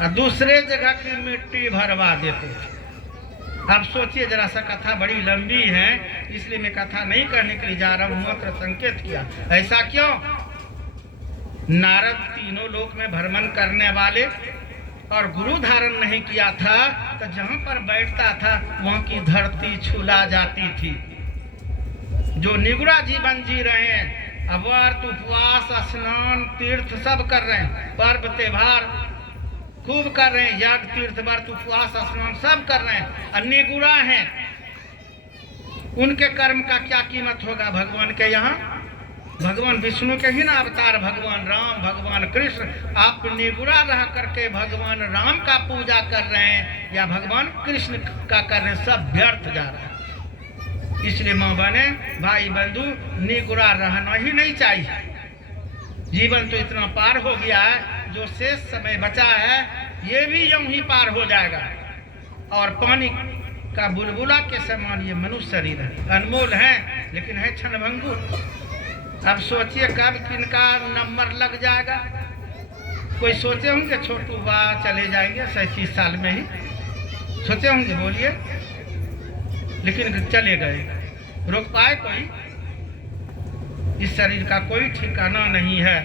और दूसरे जगह की मिट्टी भरवा देते थे। अब सोचिए जरा सा, कथा बड़ी लंबी है इसलिए मैं कथा नहीं करने के लिए जा रहा हूँ, मात्र संकेत किया। ऐसा क्यों? नारद तीनों लोक में भ्रमण करने वाले और गुरु धारण नहीं किया था, तो जहाँ पर बैठता था वहाँ की धरती छुला जाती थी। जो निगुड़ा जीवन जी रहे हैं, अब व्रत उपवास स्नान तीर्थ सब कर रहे हैं, पर्व त्योहार खूब कर रहे हैं, याग तीर्थ व्रत उपवास स्नान सब कर रहे हैं, और निगुड़ा हैं, उनके कर्म का क्या कीमत होगा भगवान के यहाँ? भगवान विष्णु के ही ना अवतार, भगवान राम भगवान कृष्ण, आप निगुड़ा रह करके भगवान राम का पूजा कर रहे हैं या भगवान कृष्ण का कर रहे हैं, सब व्यर्थ जा रहा है। इसलिए माँ बने भाई बंधु, निगुड़ा रहना ही नहीं चाहिए। जीवन तो इतना पार हो गया है, जो शेष समय बचा है ये भी यूं ही पार हो जाएगा। और पानी का बुलबुला के समान ये मनुष्य शरीर है, अनमोल है लेकिन है क्षणभंगुर। अब सोचिए कब किनका नंबर लग जाएगा। कोई सोचे होंगे छोटू बा चले जाएंगे 37 साल में ही, सोचे होंगे, बोलिए, लेकिन चले गए। रोक पाए कोई? इस शरीर का कोई ठिकाना नहीं है,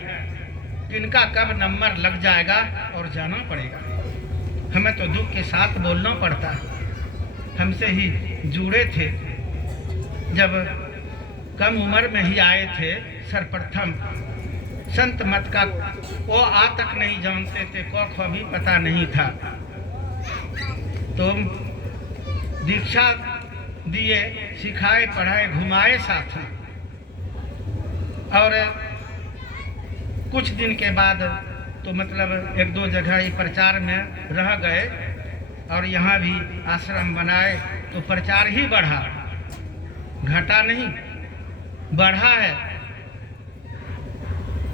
किनका कब नंबर लग जाएगा और जाना पड़ेगा। हमें तो दुख के साथ बोलना पड़ता है। हमसे ही जुड़े थे, जब कम उम्र में ही आए थे सर्वप्रथम, संत मत का वो आ तक नहीं जानते थे, क भी पता नहीं था, तो दीक्षा दिए, सिखाए, पढ़ाए, घुमाए साथ में। और कुछ दिन के बाद तो मतलब 1-2 जगह ही प्रचार में रह गए और यहाँ भी आश्रम बनाए, तो प्रचार ही बढ़ा, घटा नहीं, बढ़ा है।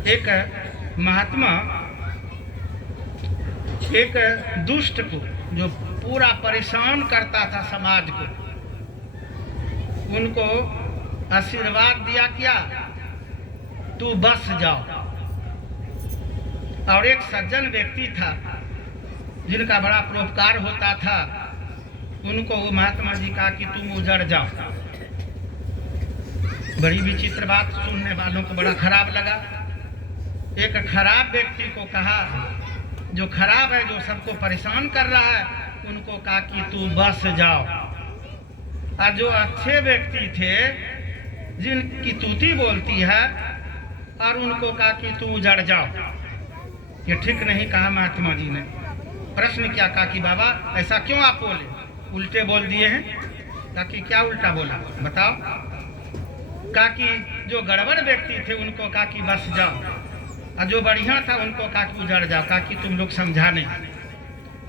एक महात्मा एक दुष्ट को जो पूरा परेशान करता था समाज को, उनको आशीर्वाद दिया, क्या तू बस जाओ। और एक सज्जन व्यक्ति था जिनका बड़ा परोपकार होता था, उनको वो महात्मा जी कहा कि तुम उजड़ जाओ। बड़ी विचित्र बात, सुनने वालों को बड़ा खराब लगा। एक खराब व्यक्ति को कहा, जो खराब है, जो सबको परेशान कर रहा है, उनको कहा कि तू बस जाओ। और जो अच्छे व्यक्ति थे जिनकी तूती बोलती है, और उनको कहा कि तू उजड़ जाओ। ये ठीक नहीं कहा महात्मा जी ने। प्रश्न क्या कहा कि बाबा ऐसा क्यों आप बोले, उल्टे बोल दिए हैं? कहा कि क्या उल्टा बोला बताओ? कहा कि जो गड़बड़ व्यक्ति थे उनको कहा कि बस जाओ, और जो बढ़िया था उनको कहा कि उजड़ जाओ। कहा कि तुम लोग समझा नहीं,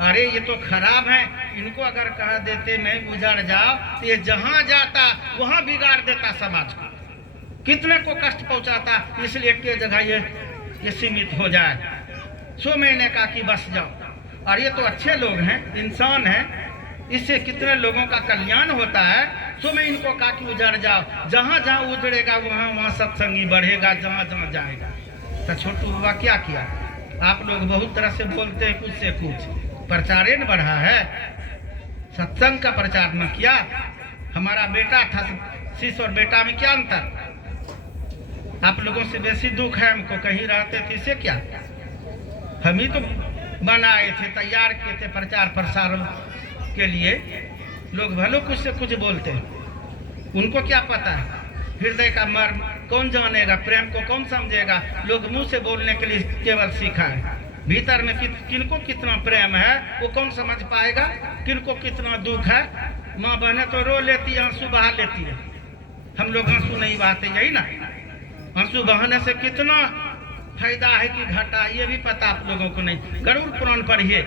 अरे ये तो खराब है, इनको अगर कह देते मैं उजड़ जाओ तो ये जहाँ जाता वहाँ बिगाड़ देता समाज को, कितने को कष्ट पहुँचाता। इसलिए एक जगह ये सीमित हो जाए। सो मैंने कहा कि बस जाओ। और ये तो अच्छे लोग हैं, इंसान हैं, इससे कितने लोगों का कल्याण होता है। सो मैं इनको कहा कि उजड़ जाओ, जहाँ जहाँ उजड़ेगा वहाँ वहाँ सत्संगी बढ़ेगा, जहाँ जहाँ जाएगा। तो छोटू बाबा क्या किया? आप लोग बहुत तरह से बोलते हैं, कुछ से कुछ प्रचारे न बढ़ा है, सत्संग का प्रचार न किया। हमारा बेटा था, शिष्य और बेटा में क्या अंतर? आप लोगों से बेसी दुख है हमको, कहीं रहते थे इससे क्या? हम ही तो बनाए थे, तैयार किए थे प्रचार प्रसार के लिए। लोग भले कुछ से कुछ बोलते हैं, उनको क्या पता है हृदय का मर्म कौन जानेगा, प्रेम को कौन समझेगा। लोग मुंह से बोलने के लिए केवल सीखा है, भीतर में किनको कितना प्रेम है वो कौन समझ पाएगा, किनको कितना दुख है। माँ बहने तो रो लेती है, आंसू बहा लेती है, हम लोग आंसू नहीं बहाते, यही ना। आंसू बहाने से कितना फायदा है कि घाटा, ये भी पता आप लोगों को नहीं। गरुड़ पुराण पढ़िए,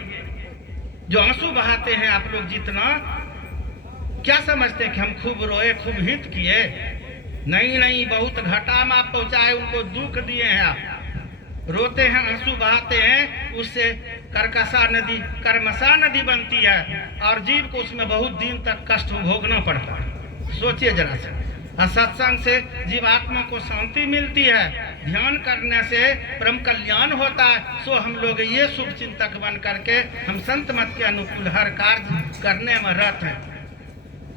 जो आंसू बहाते हैं आप लोग जितना, क्या समझते हैं कि हम खूब रोए, खूब हित किए? नहीं नहीं, बहुत घाटा में आप पहुंचाए, उनको दुख दिए हैं आप। रोते हैं, आंसू बहाते हैं, उससे कर्मसा नदी बनती है और जीव को उसमें बहुत दिन तक कष्ट भोगना पड़ता है। सोचिए जरा से। सत्संग से जीवात्मा को शांति मिलती है, ध्यान करने से परम कल्याण होता है। सो हम लोग ये शुभ चिंतक बन करके हम संत मत के अनुकूल हर कार्य करने में रत हैं।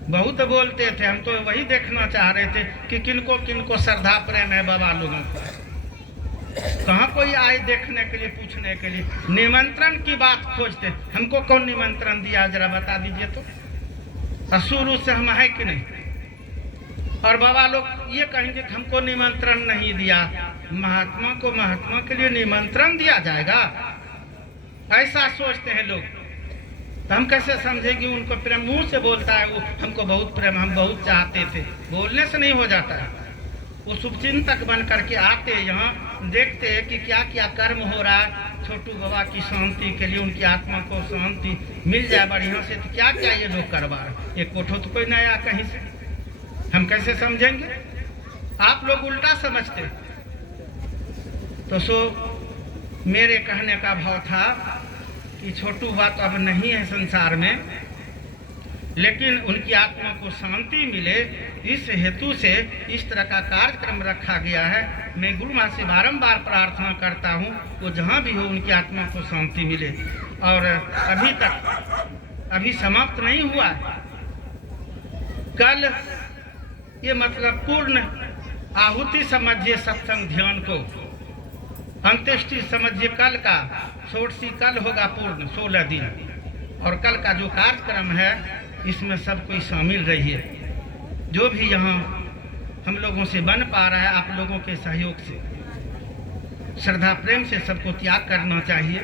बहुत बोलते थे, हम तो वही देखना चाह रहे थे कि किनको किनको श्रद्धा प्रेम है बाबा लोगों को। कहाँ कोई आए देखने के लिए, पूछने के लिए, निमंत्रण की बात खोजते। हमको कौन निमंत्रण दिया, जरा बता दीजिए तो। और शुरू से हम है कि नहीं? और बाबा लोग ये कहेंगे कि हमको निमंत्रण नहीं दिया। महात्मा को महात्मा के लिए निमंत्रण दिया जाएगा, ऐसा सोचते हैं लोग। तो हम कैसे समझेंगे उनको प्रेम? मुंह से बोलता है वो, हमको बहुत प्रेम, हम बहुत चाहते थे, बोलने से नहीं हो जाता है। वो शुभचिंतक बन करके आते यहाँ, देखते हैं कि क्या क्या कर्म हो रहा है छोटू बाबा की शांति के लिए, उनकी आत्मा को शांति मिल जाए बढ़िया से। तो क्या क्या ये लोग करवा रहे, एक कोठो तो कोई नया कहीं से, हम कैसे समझेंगे? आप लोग उल्टा समझते। तो सो मेरे कहने का भाव था कि छोटू बाबा तो अब नहीं है संसार में, लेकिन उनकी आत्मा को शांति मिले, इस हेतु से इस तरह का कार्यक्रम रखा गया है। मैं गुरु माँ से बारंबार प्रार्थना करता हूँ वो जहाँ भी हो उनकी आत्मा को शांति मिले। और अभी तक अभी समाप्त नहीं हुआ, कल ये मतलब पूर्ण आहुति समझिए सत्संग ध्यान को, अंत्येष्टि समझिए कल का, षोडशी कल होगा पूर्ण 16 दिन। और कल का जो कार्यक्रम है इसमें सब कोई शामिल रहिए। जो भी यहाँ हम लोगों से बन पा रहा है आप लोगों के सहयोग से, श्रद्धा प्रेम से सबको त्याग करना चाहिए,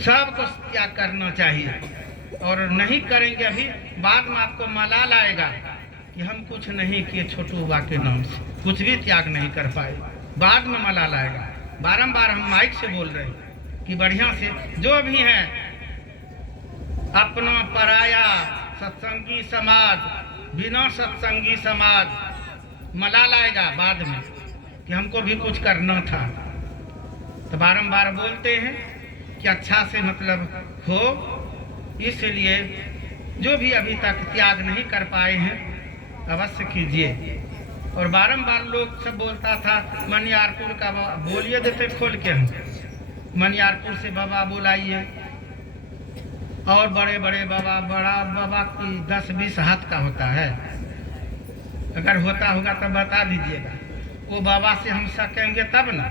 सबको त्याग करना चाहिए। और नहीं करेंगे अभी बाद में आपको मलाल आएगा कि हम कुछ नहीं किए छोटू बाबा के नाम से, कुछ भी त्याग नहीं कर पाए, बाद में मलाल आएगा। बारंबार हम माइक से बोल रहे हैं कि बढ़िया से जो भी है अपना पराया सत्संगी समाज, बिना सत्संगी समाज, मलाल आएगा बाद में कि हमको भी कुछ करना था। तो बारंबार बोलते हैं कि अच्छा से मतलब हो, इसलिए जो भी अभी तक त्याग नहीं कर पाए हैं अवश्य कीजिए। और बारंबार लोग सब बोलता था मनियारपुर का बोलिए देते खोल के, हम मनियारपुर से बाबा बुलाइए, और बड़े बड़े बाबा, बड़ा बाबा की 10-20 हाथ का होता है, अगर होता होगा तो बता दीजिएगा। वो बाबा से हम सकेंगे तब ना,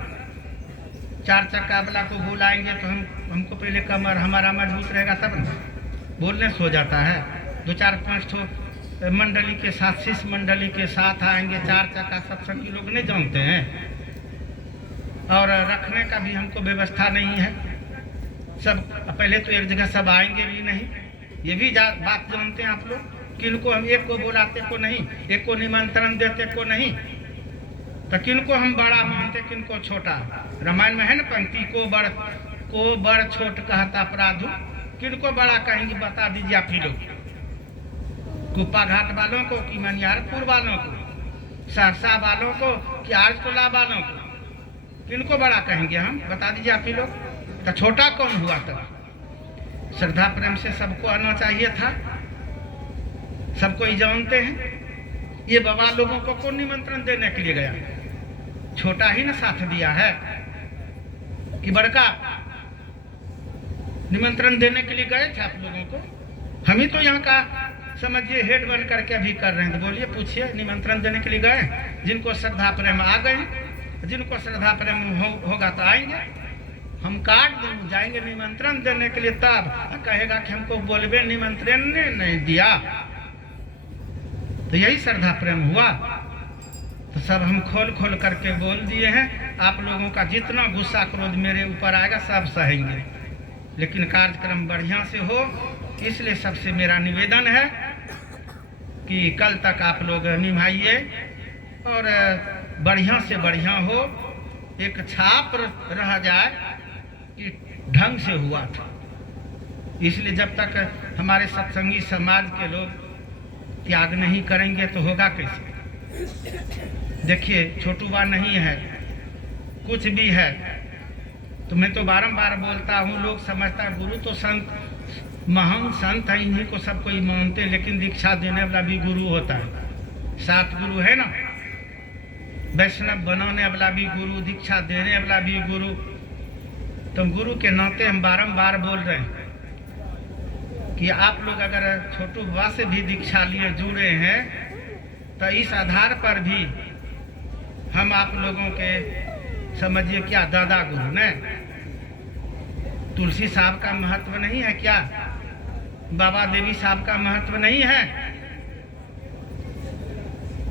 4 चक्का वाला को बुलाएंगे तो हमको पहले कमर हमारा मजबूत रहेगा तब ना, बोलने से हो जाता है। 2-4-5 ठो मंडली के साथ, शिष्य मंडली के साथ आएंगे, 4 चक्का सत्संगी लोग नहीं जानते हैं, और रखने का भी हमको व्यवस्था नहीं है। सब पहले तो एक जगह सब आएंगे भी नहीं, ये भी बात जानते हैं आप लोग। किनको हम एक को बुलाते को नहीं, एक को निमंत्रण देते को नहीं, तो किनको हम बड़ा मानते किनको छोटा। रामायण में है ना पंक्ति, को बड़ छोट कहता अपराधु, किनको बड़ा कहेंगे बता दीजिए आप ही लोग। कुप्पा घाट वालों को कि मनियारपुर वालों को, सरसा वालों को कि आरटोला वालों को, किनको बड़ा कहेंगे हम, बता दीजिए आप ही लोग। तो छोटा कौन हुआ? तब श्रद्धा प्रेम से सबको आना चाहिए था, सबको ही जानते हैं। ये बाबा लोगों को कौन निमंत्रण देने के लिए गया? छोटा ही ना साथ दिया है कि बड़का निमंत्रण देने के लिए गए थे आप लोगों को? हम ही तो यहाँ का समझिए हेड बन करके अभी कर रहे हैं। तो बोलिए, पूछिए, निमंत्रण देने के लिए गए? जिनको श्रद्धा प्रेम आ गए, जिनको श्रद्धा प्रेम होगा तो आएंगे, हम काट जाएंगे निमंत्रण देने के लिए। तब कहेगा कि हमको बोलबे निमंत्रण ने नहीं दिया। तो यही श्रद्धा प्रेम हुआ। तो सब हम खोल खोल करके बोल दिए हैं। आप लोगों का जितना गुस्सा क्रोध मेरे ऊपर आएगा सब सहेंगे, लेकिन कार्यक्रम बढ़िया से हो, इसलिए सबसे मेरा निवेदन है कि कल तक आप लोग निभाइए और बढ़िया से बढ़िया हो, एक छाप रह जाए कि ढंग से हुआ था। इसलिए जब तक हमारे सत्संगी समाज के लोग त्याग नहीं करेंगे तो होगा कैसे? देखिए, छोटू बा नहीं है, कुछ भी है तो मैं तो बारंबार बोलता हूँ, लोग समझता है गुरु तो संत, महान संत है, इन्हीं को सब कोई मानते, लेकिन दीक्षा देने वाला भी गुरु होता है। 7 गुरु है ना, वैष्णव बनाने वाला भी गुरु, दीक्षा देने वाला भी गुरु। तो गुरु के नाते हम बारंबार बोल रहे हैं कि आप लोग अगर छोटू बाबा से भी दीक्षा लिए जुड़े हैं तो इस आधार पर भी हम आप लोगों के समझिए क्या दादा गुरु ने। तुलसी साहब का महत्व नहीं है क्या? बाबा देवी साहब का महत्व नहीं है?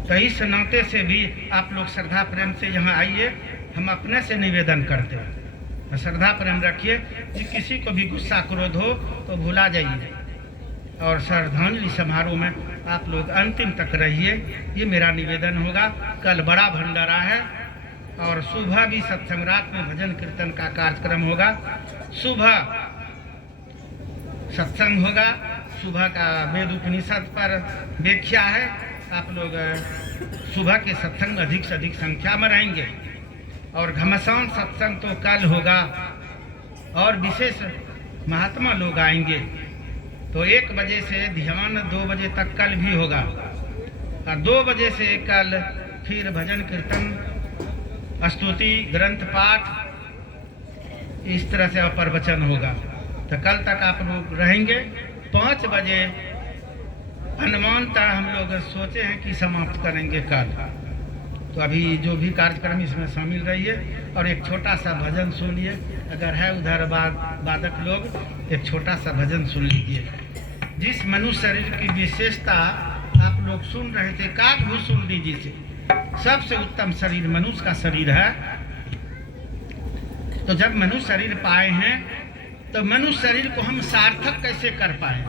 तो इस नाते से भी आप लोग श्रद्धा प्रेम से यहाँ आइए। हम अपने से निवेदन करते हैं, श्रद्धा प्रेम रखिए कि किसी को भी गुस्सा क्रोध हो तो भुला जाइए और श्रद्धांजलि समारोह में आप लोग अंतिम तक रहिए, ये मेरा निवेदन होगा। कल बड़ा भंडारा है और सुबह भी सत्संग, रात में भजन कीर्तन का कार्यक्रम होगा। सुबह सत्संग होगा, सुबह का वेद उपनिषद पर व्याख्या है। आप लोग सुबह के सत्संग में अधिक से अधिक संख्या में रहेंगे और घमासान सत्संग तो कल होगा और विशेष महात्मा लोग आएंगे। तो 1 बजे से ध्यान 2 बजे तक कल भी होगा और 2 बजे से कल फिर भजन कीर्तन, स्तुति, ग्रंथ पाठ, इस तरह से प्रवचन होगा। तो कल तक आप लोग रहेंगे। 5 बजे अनुमानतः हम लोग सोचे हैं कि समाप्त करेंगे कल। तो अभी जो भी कार्यक्रम इसमें शामिल रहिए और एक छोटा सा भजन सुनिए। अगर है उधर वादक लोग, एक छोटा सा भजन सुन लीजिए। जिस मनुष्य शरीर की विशेषता आप लोग सुन रहे थे, काकभूषुंडी जी से, सबसे उत्तम शरीर मनुष्य का शरीर है। तो जब मनुष्य शरीर पाए हैं तो मनुष्य शरीर को हम सार्थक कैसे कर पाए?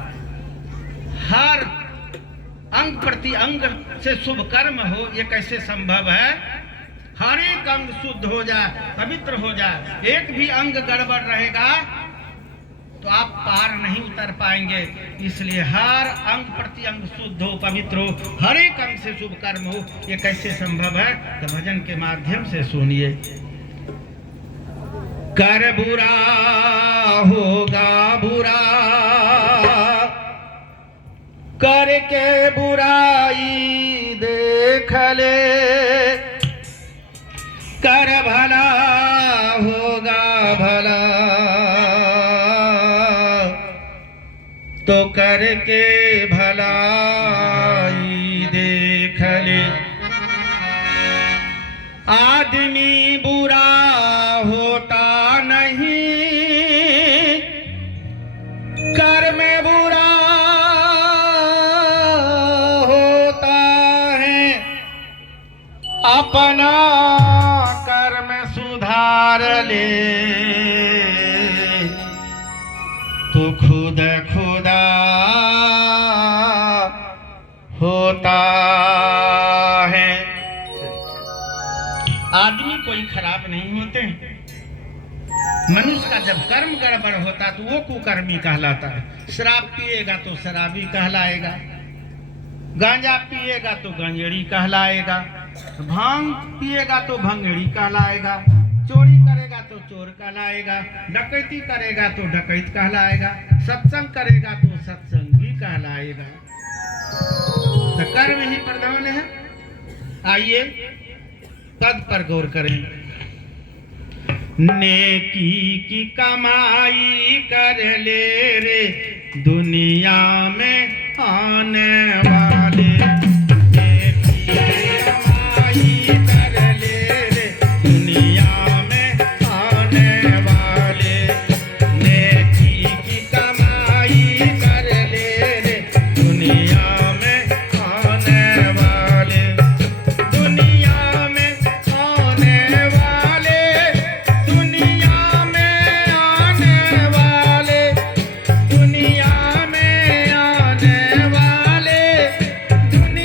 हर अंग प्रति अंग से शुभ कर्म हो, ये कैसे संभव है? हर एक अंग शुद्ध हो जाए, पवित्र हो जाए। एक भी अंग गड़बड़ रहेगा तो आप पार नहीं उतर पाएंगे। इसलिए हर अंग प्रति अंग शुद्ध हो, पवित्र हो, हर एक अंग से शुभ कर्म हो, ये कैसे संभव है? तो भजन के माध्यम से सुनिए। कर बुरा होगा बुरा, करके बुराई देख ले, कर भला होगा भला, तो करके भलाई देख ले। आदमी बुरा होता नहीं, कर्म बुरा होता है। अपना कर्म सुधार ले तो खुद खुदा होता है। आदमी कोई खराब नहीं होते। मनुष्य का जब कर्म गड़बड़ होता तो वो कुकर्मी कहलाता है। शराब पिएगा तो शराबी कहलाएगा, गांजा पिएगा तो गंजेड़ी कहलाएगा, भांग पिएगा तो भंगेड़ी कहलाएगा, चोरी करेगा तो चोर कहलाएगा, डकैती करेगा तो डकैत कहलाएगा, सत्संग करेगा तो सत्संगी कहलाएगा। तो कर्म ही प्रधान है। आइए पद पर गौर करें। नेकी की कमाई कर ले रे दुनिया में आने वाले, नेकी की कमाई कर ले रे दुनिया में आने वाले, नेकी की कमाई कर ले रे दुनिया में आने वाले, दुनिया में आने वाले, दुनिया में आने वाले, दुनिया में आने वाले, दुनिया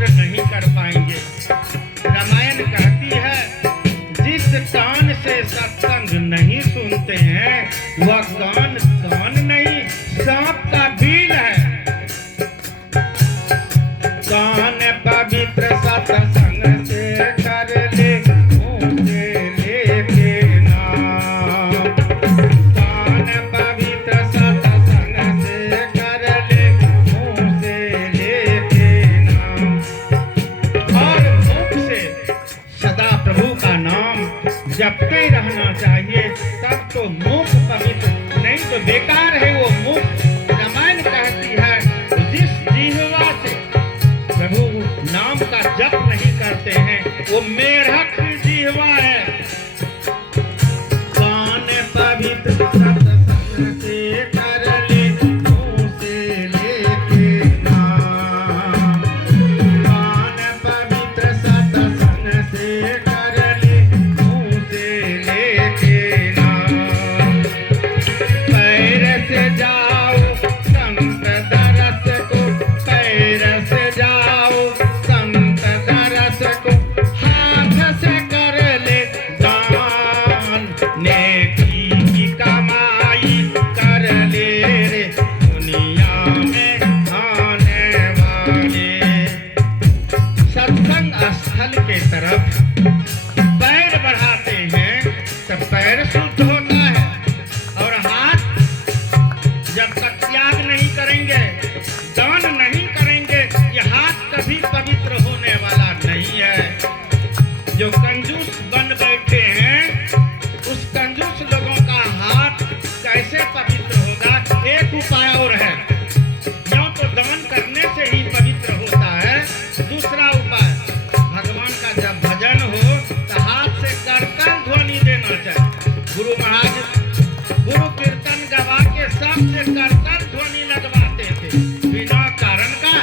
पवित्र नहीं कर पाएंगे। रामायण कहती है जिस कान से सत्संग नहीं सुनते हैं वह कान कान नहीं सांप का बिल है। कान पवित्र सत्संग से कर ले मुँह से लेके नाम। कान पवित्र सत्संग से कर ले मुँह से लेके नाम। और मुख से सदा प्रभु का नाम जपते रहना चाहिए, तब तो मुख पवित्र, नहीं तो बेकार है वो मुख। रामायण कहती है जिस जिह्वा से प्रभु नाम का जप नहीं करते हैं वो मेढक जिह्वा है। कान पवित्र सत्संग से कर ले मुँह से लेके नाम। कान पवित्र सत्संग से कर ले मुँह से लेके नाम। पैर से जाओ संत दरस को, पैर से जाओ संत दरस को, हाथ से कर ले दान। नेकी की कमाई कर ले रे दुनिया में आने वाले। सत्संग स्थल के तरफ पैर बढ़ाते हैं तब पैर शुद्ध होता है, और हाथ जब तक त्याग नहीं करेंगे, दान नहीं करेंगे, ये हाथ कभी पवित्र होने वाला नहीं है। जो कंजूस बन बैठे हैं उस कंजूस लोगों का हाथ कैसे पवित्र होगा? एक उपाय और है, या तो दान करने से ही पवित्र होता है। दूसरा उपाय, भगवान का जब भजन हो तो हाथ से करतल ध्वनि देना चाहिए। गुरु महाराज गुरु कीर्तन गवा के सबसे करतल ध्वनि लगवाते थे बिना कारण का।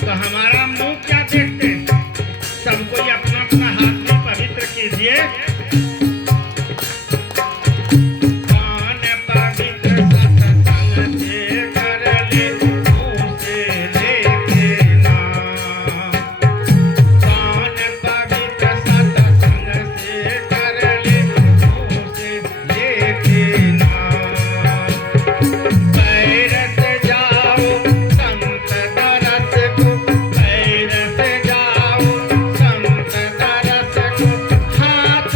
तो हमारा मुंह क्या देखते हैं? सबको अपना अपना हाथ में पवित्र कीजिए। कान पवित्र सत्संग से कर ले मुँह से लेके नाम। कान पवित्र सत्संग से कर ले मुँह से लेके नाम। पैर से जाओ संत दरस को, पैर से जाओ संत दरस को, हाथ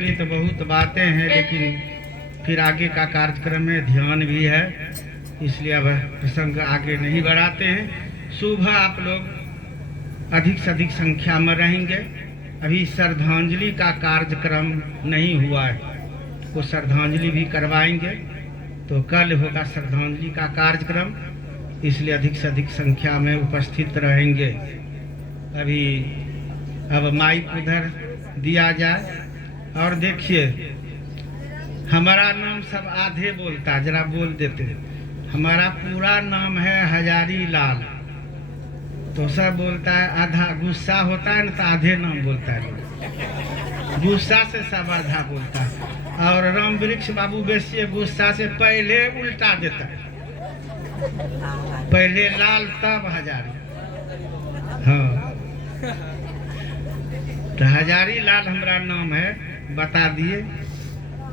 के लिए तो बहुत बातें हैं, लेकिन फिर आगे का कार्यक्रम में ध्यान भी है, इसलिए अब प्रसंग आगे नहीं बढ़ाते हैं। सुबह आप लोग अधिक से अधिक संख्या में रहेंगे। अभी श्रद्धांजलि का कार्यक्रम नहीं हुआ है, वो श्रद्धांजलि भी करवाएंगे, तो कल होगा श्रद्धांजलि का कार्यक्रम, इसलिए अधिक से अधिक संख्या में उपस्थित रहेंगे। अभी अब माइक उधर दिया जाए। और देखिए, हमारा नाम सब आधे बोलता है, जरा बोल देते। हमारा पूरा नाम है हजारी लाल, तो सब बोलता है आधा। गुस्सा होता है ना तो आधे नाम बोलता है, गुस्सा से सब आधा बोलता है। और राम वृक्ष बाबू बेसिए गुस्सा से पहले उल्टा देता है, पहले लाल तब हजारी। हाँ, तो हजारी लाल हमारा नाम है, बता दिए।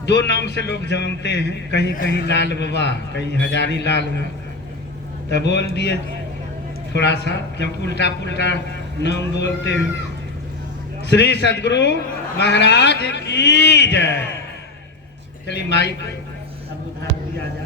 दो नाम से लोग जानते हैं, कहीं कहीं लाल बाबा, कहीं हजारी लाल बाबा, तो बोल दिए थोड़ा सा, क्योंकि उल्टा पुल्टा नाम बोलते हैं। श्री सद्गुरु महाराज की जय। चलिए माइक अब उधार दिया जाए।